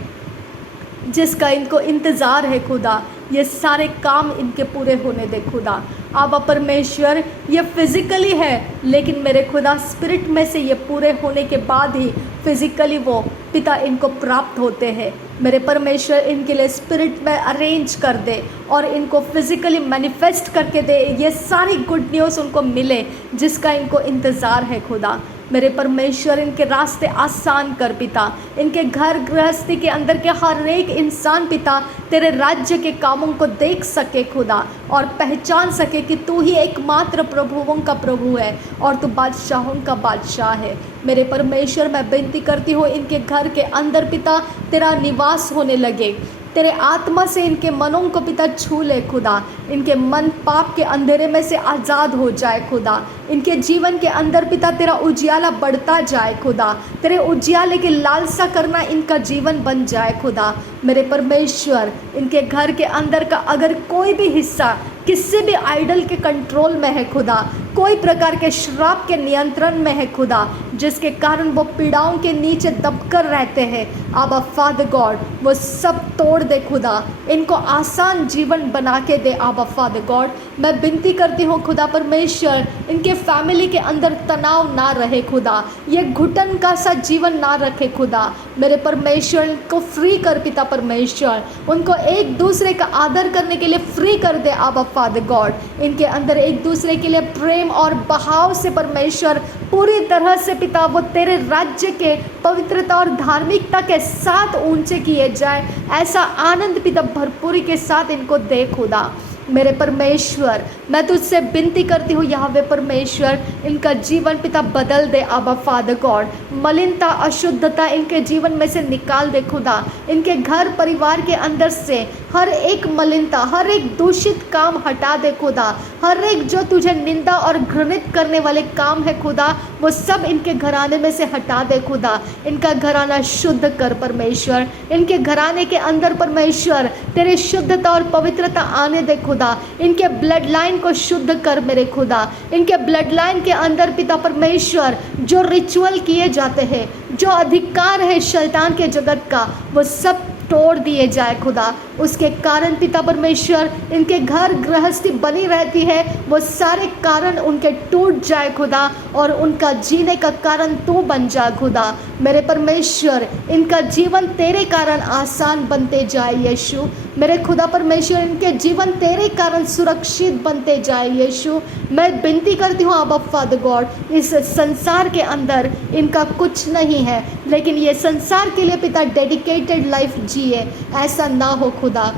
जिसका इनको इंतज़ार है खुदा, ये सारे काम इनके पूरे होने दे खुदा। आबा परमेश्वर ये फिज़िकली है, लेकिन मेरे खुदा स्पिरिट में से ये पूरे होने के बाद ही फिज़िकली वो पिता इनको प्राप्त होते हैं। मेरे परमेश्वर इनके लिए स्पिरिट में अरेंज कर दे और इनको फिज़िकली मैनिफेस्ट करके दे, ये सारी गुड न्यूज़ उनको मिले जिसका इनको इंतज़ार है खुदा। मेरे परमेश्वर इनके रास्ते आसान कर पिता, इनके घर गृहस्थी के अंदर के हर एक इंसान पिता तेरे राज्य के कामों को देख सके खुदा और पहचान सके कि तू ही एकमात्र प्रभुओं का प्रभु है और तू बादशाहों का बादशाह है। मेरे परमेश्वर मैं विनती करती हूँ इनके घर के अंदर पिता तेरा निवास होने लगे, तेरे आत्मा से इनके मनों को पिता छू ले खुदा, इनके मन पाप के अंधेरे में से आज़ाद हो जाए खुदा, इनके जीवन के अंदर पिता तेरा उजियाला बढ़ता जाए खुदा, तेरे उजियाले की लालसा करना इनका जीवन बन जाए खुदा। मेरे परमेश्वर इनके घर के अंदर का अगर कोई भी हिस्सा किसी भी आइडल के कंट्रोल में है खुदा, कोई प्रकार के श्राप के नियंत्रण में है खुदा, जिसके कारण वो पीड़ाओं के नीचे दबकर रहते हैं, आबा फादर गॉड वो सब तोड़ दे खुदा, इनको आसान जीवन बना के दे आबा फादर गॉड। मैं विनती करती हूँ खुदा परमेश्वर इनके फैमिली के अंदर तनाव ना रहे खुदा, ये घुटन का सा जीवन ना रखे खुदा। मेरे परमेश्वर को फ्री कर पिता परमेश्वर, उनको एक दूसरे का आदर करने के लिए फ्री कर दे आबा फादर गॉड। इनके अंदर एक दूसरे के लिए प्रेम और बहाव से परमेश्वर पूरी तरह से पिता वो तेरे राज्य के पवित्रता और धार्मिकता के साथ ऊंचे किए जाए, ऐसा आनंद पिता भरपूरी के साथ इनको दे खुदा। मेरे परमेश्वर मैं तुझसे विनती करती हूँ यहोवा परमेश्वर इनका जीवन पिता बदल दे आबा फादर गॉड, मलिनता अशुद्धता इनके जीवन में से निकाल दे खुदा, इनके घर परिवार के अंदर से हर एक मलिनता हर एक दूषित काम हटा दे खुदा, हर एक जो तुझे निंदा और घृणित करने वाले काम है खुदा वो सब इनके घराने में से हटा दे खुदा। इनका घराना शुद्ध कर परमेश्वर, इनके घराने के अंदर परमेश्वर तेरे शुद्धता और पवित्रता आने दे खुदा, इनके ब्लड लाइन को शुद्ध कर मेरे खुदा, इनके ब्लड लाइन के अंदर पिता परमेश्वर जो रिचुअल किए जाते हैं, जो अधिकार है शैतान के जगत का, वो सब तोड़ दिए जाए खुदा। उसके कारण पिता परमेश्वर इनके घर गृहस्थी बनी रहती है, वो सारे कारण उनके टूट जाए खुदा और उनका जीने का कारण तू बन जा खुदा। मेरे परमेश्वर इनका जीवन तेरे कारण आसान बनते जाए यीशु, मेरे खुदा परमेश्वर इनके जीवन तेरे कारण सुरक्षित बनते जाए यीशु। मैं विनती करती हूँ आबा फादर गॉड, इस संसार के अंदर इनका कुछ नहीं है, लेकिन ये संसार के लिए पिता डेडिकेटेड लाइफ जिए, ऐसा ना हो खुदा।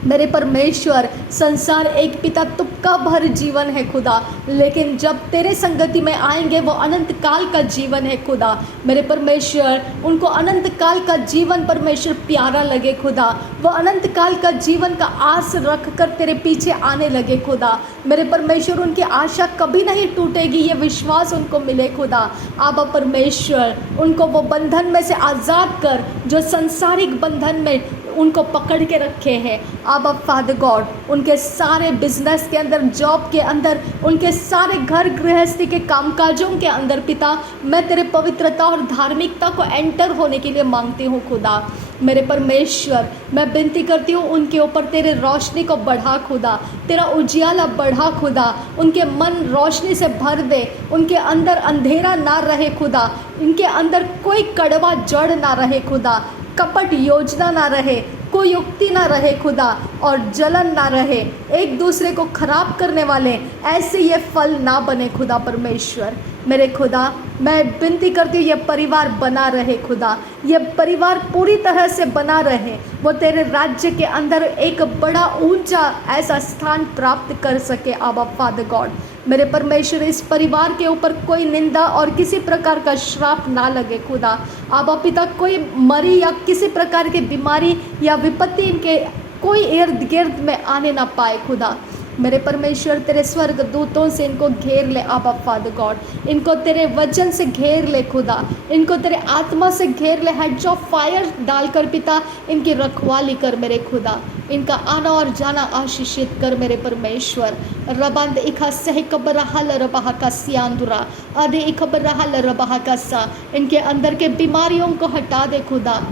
मेरे परमेश्वर संसार एक पिता तुक्का भर जीवन है खुदा, लेकिन जब तेरे संगति में आएंगे वो अनंत काल का जीवन है खुदा। मेरे परमेश्वर उनको अनंत काल का जीवन परमेश्वर प्यारा लगे खुदा, वो अनंत काल का जीवन का आस रख कर तेरे पीछे आने लगे खुदा। मेरे परमेश्वर उनकी आशा कभी नहीं टूटेगी, ये विश्वास उनको मिले खुदा। आबा परमेश्वर उनको वो बंधन में से आज़ाद कर जो सांसारिक बंधन में उनको पकड़ के रखे हैं। आबा फादर गॉड उनके सारे बिजनेस के अंदर, जॉब के अंदर, उनके सारे घर गृहस्थी के कामकाजों के अंदर पिता मैं तेरे पवित्रता और धार्मिकता को एंटर होने के लिए मांगती हूँ खुदा। मेरे परमेश्वर मैं विनती करती हूँ उनके ऊपर तेरे रोशनी को बढ़ा खुदा, तेरा उजियाला बढ़ा खुदा, उनके मन रोशनी से भर दे, उनके अंदर अंधेरा ना रहे खुदा, इनके अंदर कोई कड़वा जड़ ना रहे खुदा, कपट योजना ना रहे, कोई युक्ति ना रहे खुदा, और जलन ना रहे, एक दूसरे को खराब करने वाले ऐसे ये फल ना बने खुदा परमेश्वर। मेरे खुदा मैं विनती करती हूँ ये परिवार बना रहे खुदा, ये परिवार पूरी तरह से बना रहे, वो तेरे राज्य के अंदर एक बड़ा ऊंचा ऐसा स्थान प्राप्त कर सके आबा फादर गॉड। मेरे परमेश्वर इस परिवार के ऊपर कोई निंदा और किसी प्रकार का श्राप ना लगे खुदा। आबा पिता कोई मरी या किसी प्रकार की बीमारी या विपत्ति इनके कोई इर्द गिर्द में आने ना पाए खुदा। मेरे परमेश्वर तेरे स्वर्ग दूतों से इनको घेर ले आबा फादर गॉड, इनको तेरे वचन से घेर ले खुदा, इनको तेरे आत्मा से घेर ले, हेड्स ऑफ फायर डालकर पिता इनकी रखवाली कर मेरे खुदा, इनका आना और जाना आशीषित कर मेरे परमेश्वर। रबंद इखा सह कबरहल रबहा का सियांदुरा आदि इखबरहल रबहा का सा, इनके अंदर के बीमारियों को हटा दे खुदा।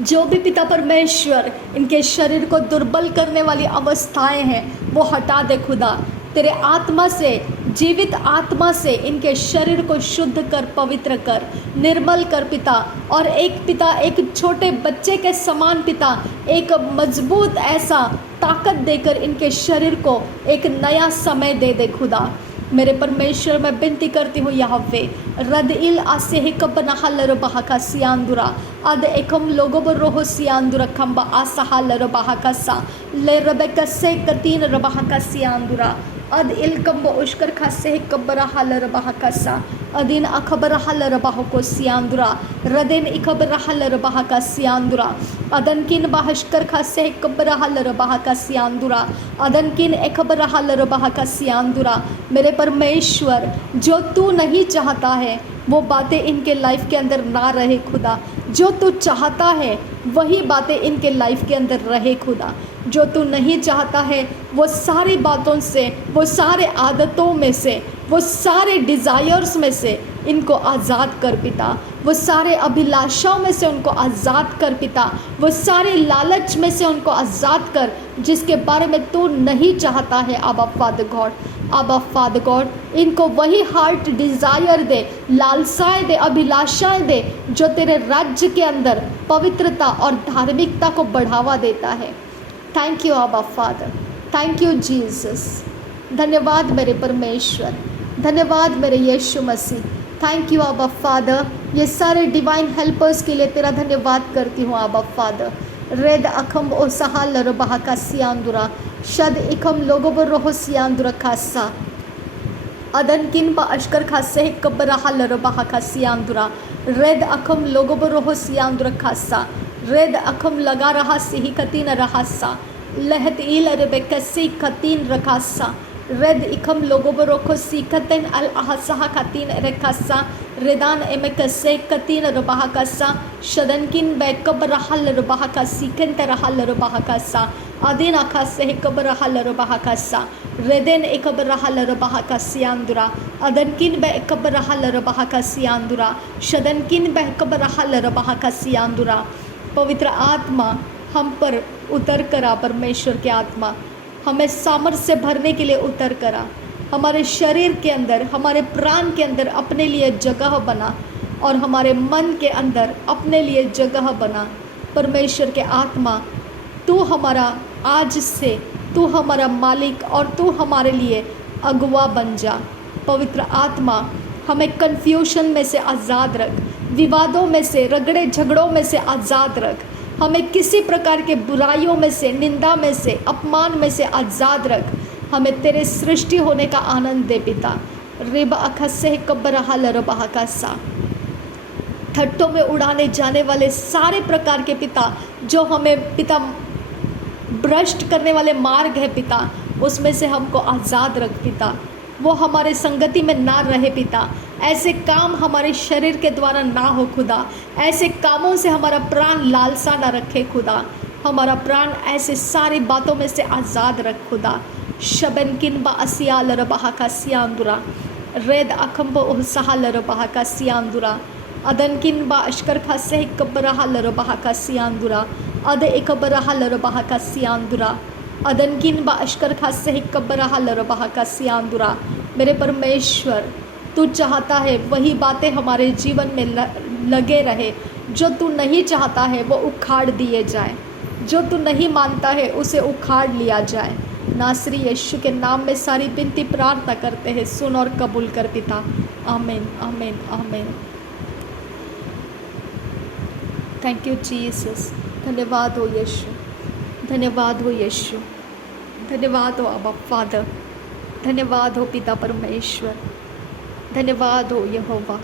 जो भी पिता परमेश्वर इनके शरीर को दुर्बल करने वाली अवस्थाएं हैं वो हटा दे खुदा। तेरे आत्मा से, जीवित आत्मा से इनके शरीर को शुद्ध कर, पवित्र कर, निर्मल कर पिता। और एक पिता, एक छोटे बच्चे के समान पिता, एक मजबूत ऐसा ताकत देकर इनके शरीर को एक नया समय दे दे खुदा। मेरे परमेश्वर मैं विनती करती हूँ यहोवे, रद इल आसे हे कबनहल रबहा का सियांदुरा अद एकम लोगो बरोहो सियांदुरा खम्बा आसहल रबहा का सा ले रबेका से कतीन रबहा का सियांदुरा अद इल कम्बो उश्कर खासे कब्बरा हल रबहा का सा अदीन अखबरा हल रबहा को सियांदुरा रदेन इखबरा हल रबहा का सियांदुरा अदन किन बाहश्कर खासे कब्बरा हल रबहा का सियांदुरा अदन किन एकबरा हल रबहा का सियांदुरा। मेरे परमेश्वर जो तू नहीं चाहता है वो बातें इनके लाइफ के अंदर ना रहे खुदा, जो तू चाहता है वही बातें इनके लाइफ के अंदर रहे खुदा। जो तू नहीं चाहता है वो सारी बातों से, वो सारे आदतों में से, वो सारे डिज़ायर्स में से इनको आज़ाद कर पिता, वो सारे अभिलाषाओं में से उनको आज़ाद कर पिता, वो सारे लालच में से उनको आज़ाद कर जिसके बारे में तू नहीं चाहता है आबा फादर गॉड। आबा फादर गॉड इनको वही हार्ट डिज़ायर दे, लालसाएं दे, अभिलाषाएं दे जो तेरे राज्य के अंदर पवित्रता और धार्मिकता को बढ़ावा देता है। थैंक यू आबा फादर, थैंक यू जीसस। धन्यवाद मेरे परमेश्वर, धन्यवाद मेरे यीशु मसीह। थैंक यू आबा फादर, ये सारे डिवाइन हेल्पर्स के लिए तेरा धन्यवाद करती हूँ आबा फादर। रेद अखम ओ सहाल रबहा का सियांदुरा शद इखम लोगो ब रोह सियांदुरा खासा अदन किन बा अशकर खासे कब्बरा हल रबहा का सियांदुरा रेद अखम लोगो ब रोह सियांदुरा खासा रेद अखम लगा रहा सिही कतीन रहासा लहत इल रबे कसी कतीन रखासा रेद इखम लोगो ब रोखो सीखतन अल अहसहा कतीन रखासा रेदान एमे कसे कतीन रबहा कसा शदनकिन बैकब रहल रबहा का सीखन तरहल रबहा कसा अदीन आखा से कब रहल रबहा कसा रेदेन एकब रहल रबहा का सियांदुरा अदनकिन बैकब रहल रबहा का सियांदुरा शदनकिन बैकब रहल रबहा का सियांदुरा। पवित्र आत्मा हम पर उतर करा, परमेश्वर के आत्मा हमें सामर्थ्य से भरने के लिए उतर करा, हमारे शरीर के अंदर, हमारे प्राण के अंदर अपने लिए जगह बना और हमारे मन के अंदर अपने लिए जगह बना। परमेश्वर के आत्मा तू हमारा आज से, तू हमारा मालिक और तू हमारे लिए अगुवा बन जा। पवित्र आत्मा हमें कन्फ्यूशन में से आज़ाद रख, विवादों में से, रगड़े झगड़ों में से आज़ाद रख, हमें किसी प्रकार के बुराइयों में से, निंदा में से, अपमान में से आज़ाद रख। हमें तेरे सृष्टि होने का आनंद दे पिता। रिब अखसे कब्बरहल रबहा का सा ठट्टों में उड़ाने जाने वाले सारे प्रकार के पिता जो हमें पिता भ्रष्ट करने वाले मार्ग है पिता, उसमें से हमको आज़ाद रख पिता। वो हमारे संगति में ना रहे पिता, ऐसे काम हमारे शरीर के द्वारा ना हो खुदा, ऐसे कामों से हमारा प्राण लालसा ना रखे खुदा, हमारा प्राण ऐसे सारी बातों में से आज़ाद रख खुदा। शबनकिन बा असियाल रबहा का सियांदुरा रेद अखम्ब उहसहल रबहा का सियांदुरा अदनकिन बा अशकर खासे कब्बरहल रबहा का सियांदुरा अद एकबरहल रबहा का सियांदुरा अदनकिन बा अशकर खासे कब्बरहल रबहा का सियांदुरा। मेरे परमेश्वर तू चाहता है वही बातें हमारे जीवन में लगे रहे, जो तू नहीं चाहता है वो उखाड़ दिए जाए, जो तू नहीं मानता है उसे उखाड़ लिया जाए। नासरी यीशु के नाम में सारी विनती प्रार्थना करते हैं, सुन और कबूल कर पिता। आमीन आमीन आमीन। Thank you Jesus. धन्यवाद हो यीशु, धन्यवाद हो यीशु, धन्यवाद हो अब्बा फादर, धन्यवाद हो पिता परमेश्वर, धन्यवाद हो यहोवा,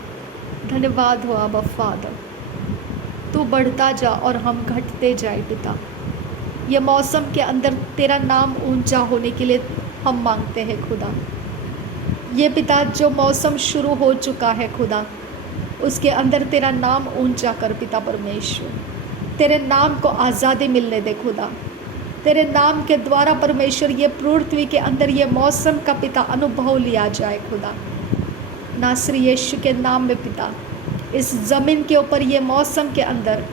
धन्यवाद हो अब्बा फादर। तू बढ़ता जा और हम घटते जाए पिता। ये मौसम के अंदर तेरा नाम ऊंचा होने के लिए हम मांगते हैं खुदा। ये पिता जो मौसम शुरू हो चुका है खुदा, उसके अंदर तेरा नाम ऊंचा कर पिता परमेश्वर। तेरे नाम को आज़ादी मिलने दे खुदा। तेरे नाम के द्वारा परमेश्वर ये पृथ्वी के अंदर ये मौसम का पिता अनुभव लिया जाए खुदा। नासरी यीशु के नाम में पिता, इस ज़मीन के ऊपर ये मौसम के अंदर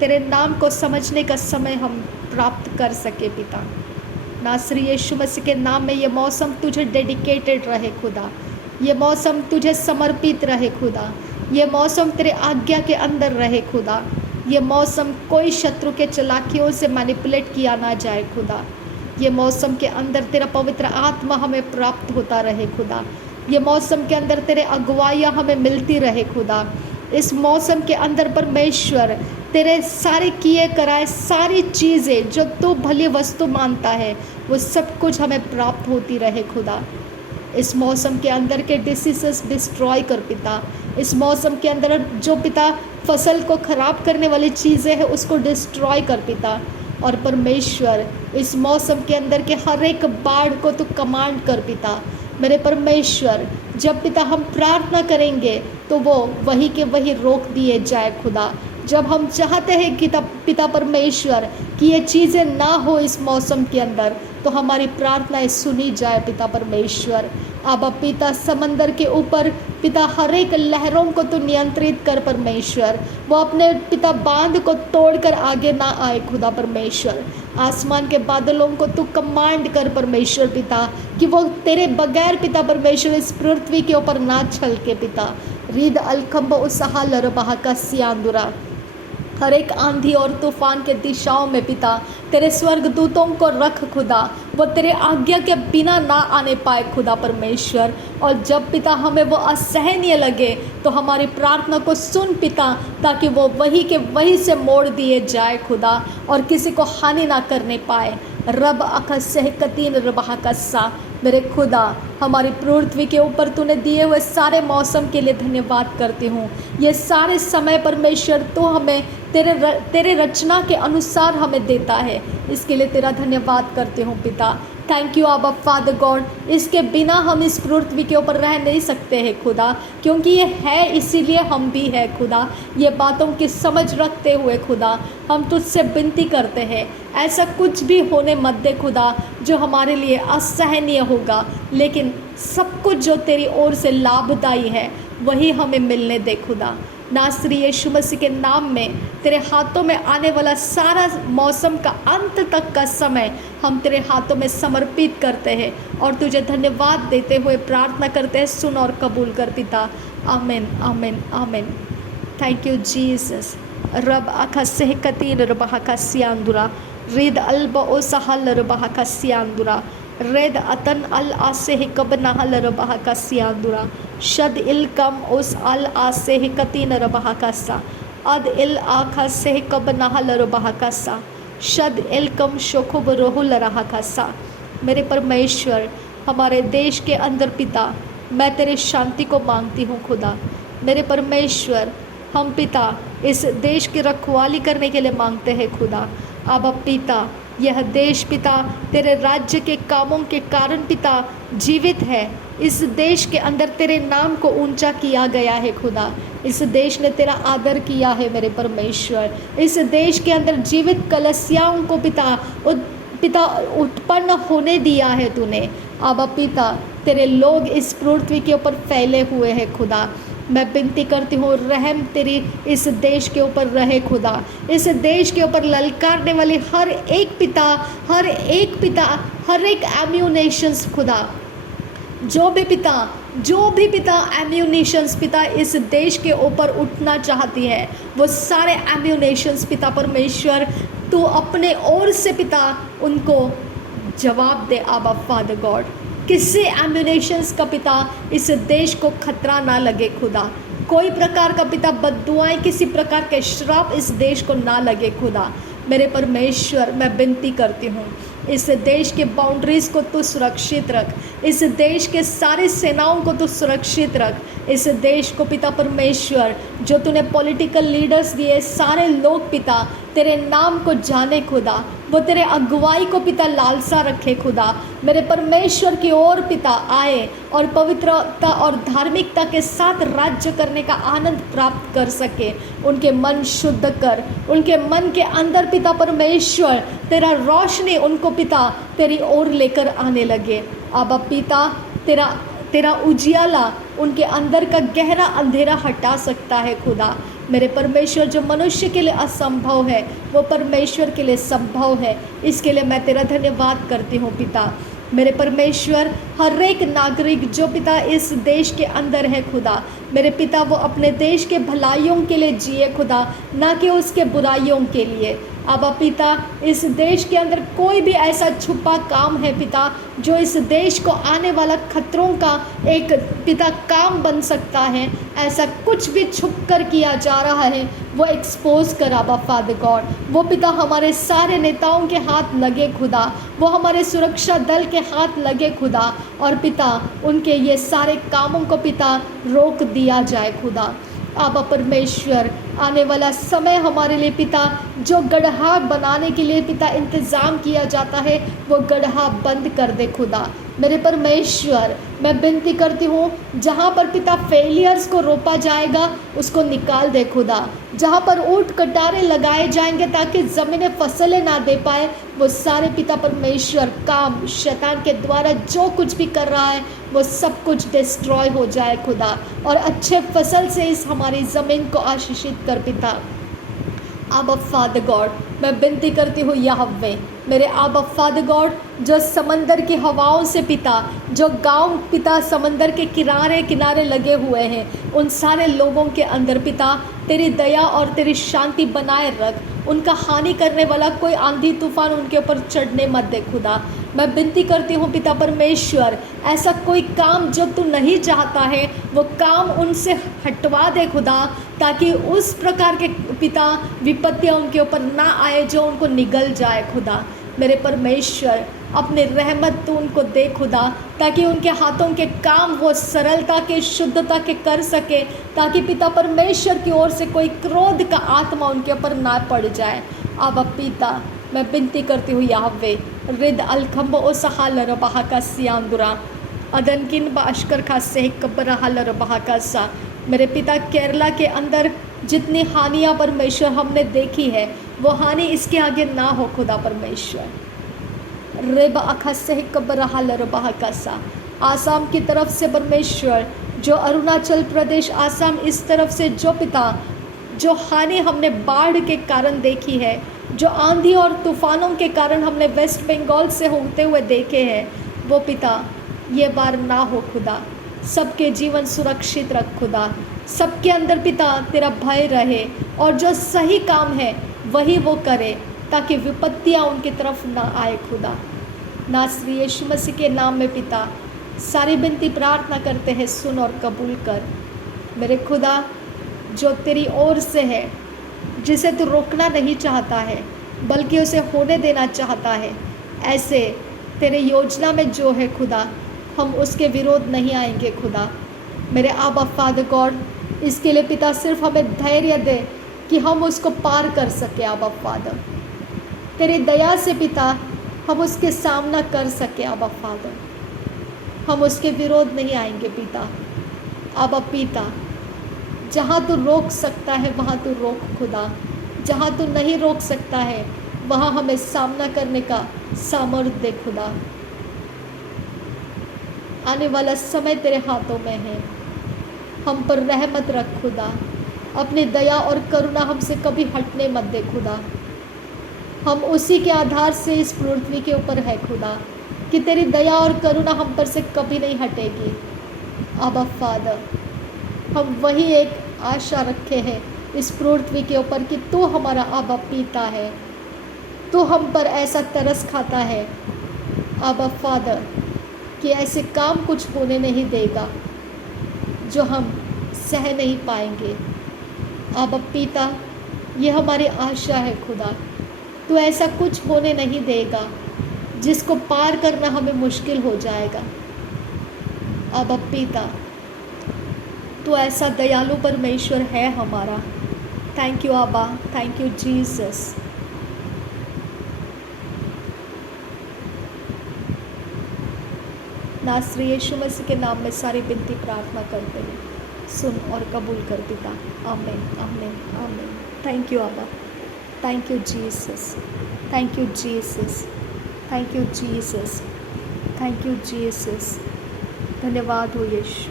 तेरे नाम को समझने का समय हम प्राप्त कर सके पिता। नासरी यीशु मसीह के नाम में ये मौसम तुझे डेडिकेटेड रहे खुदा। ये मौसम तुझे समर्पित रहे खुदा। ये मौसम तेरे आज्ञा के अंदर रहे खुदा। ये मौसम कोई शत्रु के चालाकियों से मैनिपुलेट किया ना जाए खुदा। ये मौसम के अंदर तेरा पवित्र आत्मा हमें प्राप्त होता रहे खुदा। ये मौसम के अंदर तेरे अगुवाइयाँ हमें मिलती रहे खुदा। इस मौसम के अंदर परमेश्वर तेरे सारे किए कराए सारी चीज़ें जो तू भली वस्तु मानता है वो सब कुछ हमें प्राप्त होती रहे खुदा। इस मौसम के अंदर के डिसीजेस डिस्ट्रॉय कर पिता। इस मौसम के अंदर जो पिता फसल को ख़राब करने वाली चीज़ें हैं उसको डिस्ट्रॉय कर पिता। और परमेश्वर इस मौसम के अंदर के हर एक बाढ़ को तू कमांड कर पिता। मेरे परमेश्वर, जब पिता हम प्रार्थना करेंगे तो वो वही के वही रोक दिए जाए खुदा। जब हम चाहते हैं कि पिता परमेश्वर कि ये चीज़ें ना हो इस मौसम के अंदर, तो हमारी प्रार्थनाएं सुनी जाए पिता परमेश्वर। अब पिता समंदर के ऊपर पिता हर एक लहरों को तो नियंत्रित कर परमेश्वर। वो अपने पिता बांध को तोड़कर आगे ना आए खुदा परमेश्वर। आसमान के बादलों को तू कमांड कर परमेश्वर पिता कि वो तेरे बगैर पिता परमेश्वर इस पृथ्वी के ऊपर ना छल के पिता। रीद अलखम्ब उसहा लरबहा का सियांदुरा, हर एक आंधी और तूफान के दिशाओं में पिता तेरे स्वर्ग दूतों को रख खुदा। वो तेरे आज्ञा के बिना ना आने पाए खुदा परमेश्वर। और जब पिता हमें वो असहनीय लगे तो हमारी प्रार्थना को सुन पिता, ताकि वो वही के वही से मोड़ दिए जाए खुदा और किसी को हानि ना करने पाए। रब अखसहकतीन रबहा कस्सा, मेरे खुदा हमारी पृथ्वी के ऊपर तूने दिए हुए सारे मौसम के लिए धन्यवाद करती हूँ। ये सारे समय परमेश्वर तू हमें तेरे रचना के अनुसार हमें देता है, इसके लिए तेरा धन्यवाद करती हूँ पिता। थैंक यू आबा फादर गॉड। इसके बिना हम इस पृथ्वी के ऊपर रह नहीं सकते हैं खुदा, क्योंकि ये है इसीलिए हम भी है खुदा। ये बातों की समझ रखते हुए खुदा हम तुझसे विनती करते हैं, ऐसा कुछ भी होने मत दे खुदा जो हमारे लिए असहनीय होगा, लेकिन सब कुछ जो तेरी ओर से लाभदायी है वही हमें मिलने दे खुदा। नासरी यीशु मसीह के नाम में तेरे हाथों में आने वाला सारा मौसम का अंत तक का समय हम तेरे हाथों में समर्पित करते हैं और तुझे धन्यवाद देते हुए प्रार्थना करते हैं, सुन और कबूल कर पिता। आमीन आमीन आमीन। Thank you Jesus. रब आखा सहकतीन रबहा का सियांदुरा, रिद अल्ब ओ सहल रबहा का सियांदुरा, रेद अतन अल आसे कब नहल रबहा का सियांदुरा, शद इल कम उस अल आसे कतीन रबहा का सा, अद इल आखा से कब नहल रबहा का सा, शद इल कम शोखुब रोहुल रहा का सा। मेरे परमेश्वर, हमारे देश के अंदर पिता मैं तेरे शांति को मांगती हूँ खुदा। मेरे परमेश्वर, हम पिता इस देश की रखवाली करने के लिए मांगते हैं खुदा। अब पिता यह देश पिता तेरे राज्य के कामों के कारण पिता जीवित है। इस देश के अंदर तेरे नाम को ऊंचा किया गया है खुदा। इस देश ने तेरा आदर किया है मेरे परमेश्वर। इस देश के अंदर जीवित कलसियाओं को पिता उत्पन्न होने दिया है तूने। अब पिता तेरे लोग इस पृथ्वी के ऊपर फैले हुए हैं खुदा। मैं विनती करती हूँ, रहम तेरी इस देश के ऊपर रहे खुदा। इस देश के ऊपर ललकारने वाली हर एक पिता, हर एक एम्यूनेशंस खुदा, जो भी पिता जो भी पिता एम्यूनेशंस पिता इस देश के ऊपर उठना चाहती है, वो सारे एम्यूनेशंस पिता परमेश्वर तू अपने ओर से पिता उनको जवाब दे आबा फादर गॉड। किसी एम्यूनेशंस का पिता इस देश को खतरा ना लगे खुदा, कोई प्रकार का पिता बद्दुआएं, किसी प्रकार के श्राप इस देश को ना लगे खुदा। मेरे परमेश्वर मैं विनती करती हूँ, इस देश के बाउंड्रीज़ को तू सुरक्षित रख, इस देश के सारी सेनाओं को तू सुरक्षित रख, इस देश को पिता परमेश्वर जो तूने पॉलिटिकल लीडर्स दिए, सारे लोग पिता तेरे नाम को जाने खुदा, वो तेरे अगुवाई को पिता लालसा रखे खुदा। मेरे परमेश्वर की ओर पिता आए और पवित्रता और धार्मिकता के साथ राज्य करने का आनंद प्राप्त कर सके। उनके मन शुद्ध कर, उनके मन के अंदर पिता परमेश्वर तेरा रोशनी उनको पिता तेरी ओर लेकर आने लगे। आबा पिता तेरा उजियाला उनके अंदर का गहरा अंधेरा हटा सकता है खुदा। मेरे परमेश्वर जो मनुष्य के लिए असंभव है वो परमेश्वर के लिए संभव है, इसके लिए मैं तेरा धन्यवाद करती हूँ पिता। मेरे परमेश्वर हर एक नागरिक जो पिता इस देश के अंदर है खुदा, मेरे पिता वो अपने देश के भलाइयों के लिए जिए खुदा, ना कि उसके बुराइयों के लिए। अब पिता इस देश के अंदर कोई भी ऐसा छुपा काम है पिता जो इस देश को आने वाला खतरों का एक पिता काम बन सकता है, ऐसा कुछ भी छुप कर किया जा रहा है वो एक्सपोज कर आबा फादर गॉड। वो पिता हमारे सारे नेताओं के हाथ लगे खुदा, वो हमारे सुरक्षा दल के हाथ लगे खुदा, और पिता उनके ये सारे कामों को पिता रोक दिया जाए खुदा। आबा परमेश्वर आने वाला समय हमारे लिए पिता जो गड्ढा बनाने के लिए पिता इंतज़ाम किया जाता है वो गड्ढा बंद कर दे खुदा। मेरे परमेश्वर मैं विनती करती हूँ, जहाँ पर पिता फेलियर्स को रोपा जाएगा उसको निकाल दे खुदा, जहाँ पर ऊँट कटारे लगाए जाएंगे ताकि ज़मीनें फसलें ना दे पाए, वो सारे पिता परमेश्वर काम शैतान के द्वारा जो कुछ भी कर रहा है वो सब कुछ डिस्ट्रॉय हो जाए खुदा, और अच्छे फसल से इस हमारी ज़मीन को आशीषित कर पिता। आबा फादर गॉड मैं विनती करती हूँ यहोवे, मेरे आबा फादर गॉड जो समंदर की हवाओं से पिता, जो गांव पिता समंदर के किनारे किनारे लगे हुए हैं, उन सारे लोगों के अंदर पिता तेरी दया और तेरी शांति बनाए रख। उनका हानि करने वाला कोई आंधी तूफान उनके ऊपर चढ़ने मत दे खुदा। मैं विनती करती हूँ पिता परमेश्वर, ऐसा कोई काम जो तू नहीं चाहता है वो काम उनसे हटवा दे खुदा, ताकि उस प्रकार के पिता विपत्तियाँ उनके ऊपर ना आए जो उनको निगल जाए खुदा। मेरे परमेश्वर अपने रहमत तू उनको दे खुदा, ताकि उनके हाथों के काम वो सरलता के शुद्धता के कर सके, ताकि पिता परमेश्वर की ओर से कोई क्रोध का आत्मा उनके ऊपर ना पड़ जाए। अब पिता मैं विनती करती हूँ यहोवे, रिद अलखम्ब ओ सहाल रबहा का सियांदुरा अदनकिन बाशकर खा से कब्बरा हल रबहा का सा। मेरे पिता केरला के अंदर जितनी हानियाँ परमेश्वर हमने देखी है वो हानि इसके आगे ना हो खुदा परमेश्वर। रेबा अखा से कब्बरा हल रबहा का सा। आसाम की तरफ से परमेश्वर, जो अरुणाचल प्रदेश आसाम इस तरफ से जो पिता जो हानि हमने बाढ़ के कारण देखी है, जो आंधी और तूफानों के कारण हमने वेस्ट बंगाल से होते हुए देखे हैं, वो पिता ये बार ना हो खुदा। सबके जीवन सुरक्षित रख खुदा, सबके अंदर पिता तेरा भय रहे, और जो सही काम है वही वो करे, ताकि विपत्तियाँ उनकी तरफ ना आए खुदा। नासरी यीशु मसीह के नाम में पिता सारी विनती प्रार्थना करते हैं, सुन और कबूल कर। मेरे खुदा जो तेरी ओर से है, जिसे तू रोकना नहीं चाहता है बल्कि उसे होने देना चाहता है, ऐसे तेरे योजना में जो है खुदा हम उसके विरोध नहीं आएंगे खुदा। मेरे आबा फादर गॉड इसके लिए पिता सिर्फ हमें धैर्य दे कि हम उसको पार कर सके। आबा फादर तेरी दया से पिता हम उसके सामना कर सके। आबा फादर हम उसके विरोध नहीं आएंगे पिता। आबा पिता जहाँ तू रोक सकता है वहाँ तू रोक खुदा, जहाँ तू नहीं रोक सकता है वहाँ हमें सामना करने का सामर्थ्य दे खुदा। आने वाला समय तेरे हाथों में है, हम पर रहमत रख खुदा। अपनी दया और करुणा हमसे कभी हटने मत दे खुदा। हम उसी के आधार से इस पृथ्वी के ऊपर है खुदा, कि तेरी दया और करुणा हम पर से कभी नहीं हटेगी। आबा फादर, हम वही एक आशा रखे हैं इस पृथ्वी के ऊपर कि तू हमारा आबा पिता है, तू हम पर ऐसा तरस खाता है आबा फादर कि ऐसे काम कुछ होने नहीं देगा जो हम सह नहीं पाएंगे। आबा पिता, ये हमारी आशा है खुदा, तू ऐसा कुछ होने नहीं देगा जिसको पार करना हमें मुश्किल हो जाएगा। आबा पिता, तू ऐसा दयालु परमेश्वर है हमारा। थैंक यू आबा, थैंक यू जीसस। नासरी यीशु मसीह के नाम में सारी विनती प्रार्थना करते हैं, सुन और कबूल कर पिता। आमीन, आमीन, आमीन। थैंक यू आबा, thank you Jesus, thank you Jesus, thank you Jesus, thank you Jesus. धन्यवाद हो यीशु,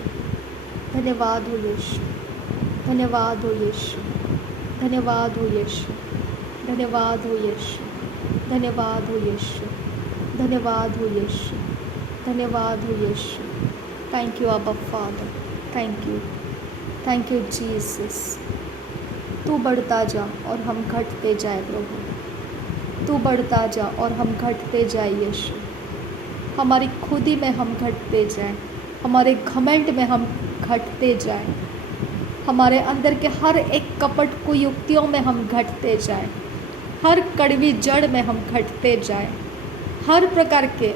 धन्यवाद हो यीशु, धन्यवाद हो यीशु, धन्यवाद हो यीशु, धन्यवाद हो यीशु, धन्यवाद हो यीशु, धन्यवाद हो यीशु, धन्यवाद हो यीशु। थैंक यू आबा फादर, थैंक यू जीसस। तू बढ़ता जा और हम घटते जाए प्रभु, तू बढ़ता जा और हम घटते जाए यीशु। हमारी खुदी में हम घटते जाए, हमारे घमंड में हम घटते जाए, हमारे अंदर के हर एक कपट कुयुक्तियों में हम घटते जाए, हर कड़वी जड़ में हम घटते जाए, हर प्रकार के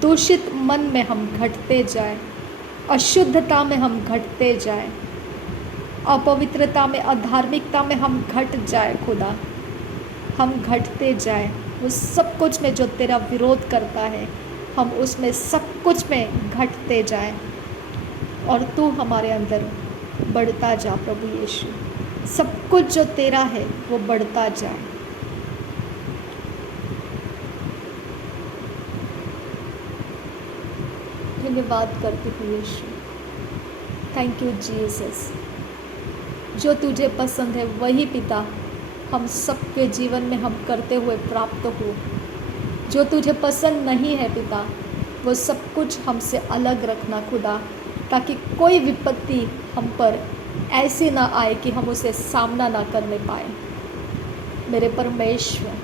दूषित मन में हम घटते जाए, अशुद्धता में हम घटते जाए, अपवित्रता में, अधार्मिकता में हम घट जाए खुदा, हम घटते जाए। उस सब कुछ में जो तेरा विरोध करता है, हम उसमें सब कुछ में घटते जाए और तू हमारे अंदर बढ़ता जा प्रभु यीशु। सब कुछ जो तेरा है वो बढ़ता जाए। धन्यवाद करती हूँ यीशु, थैंक यू जीसस। जो तुझे पसंद है वही पिता हम सबके जीवन में हम करते हुए प्राप्त हो। जो तुझे पसंद नहीं है पिता, वो सब कुछ हमसे अलग रखना खुदा, ताकि कोई विपत्ति हम पर ऐसी ना आए कि हम उसे सामना ना करने पाए। मेरे परमेश्वर,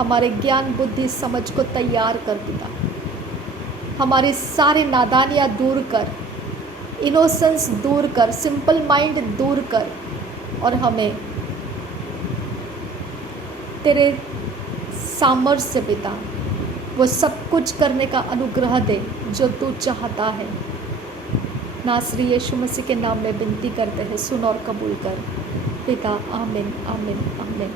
हमारे ज्ञान बुद्धि समझ को तैयार कर पिता, हमारी सारी नादानियाँ दूर कर, इनोसेंस दूर कर, सिंपल माइंड दूर कर और हमें तेरे सामर्थ्य पिता वो सब कुछ करने का अनुग्रह दे जो तू चाहता है। नासरी यीशु मसीह के नाम में विनती करते हैं, सुन और कबूल कर पिता। आमीन, आमीन, आमीन।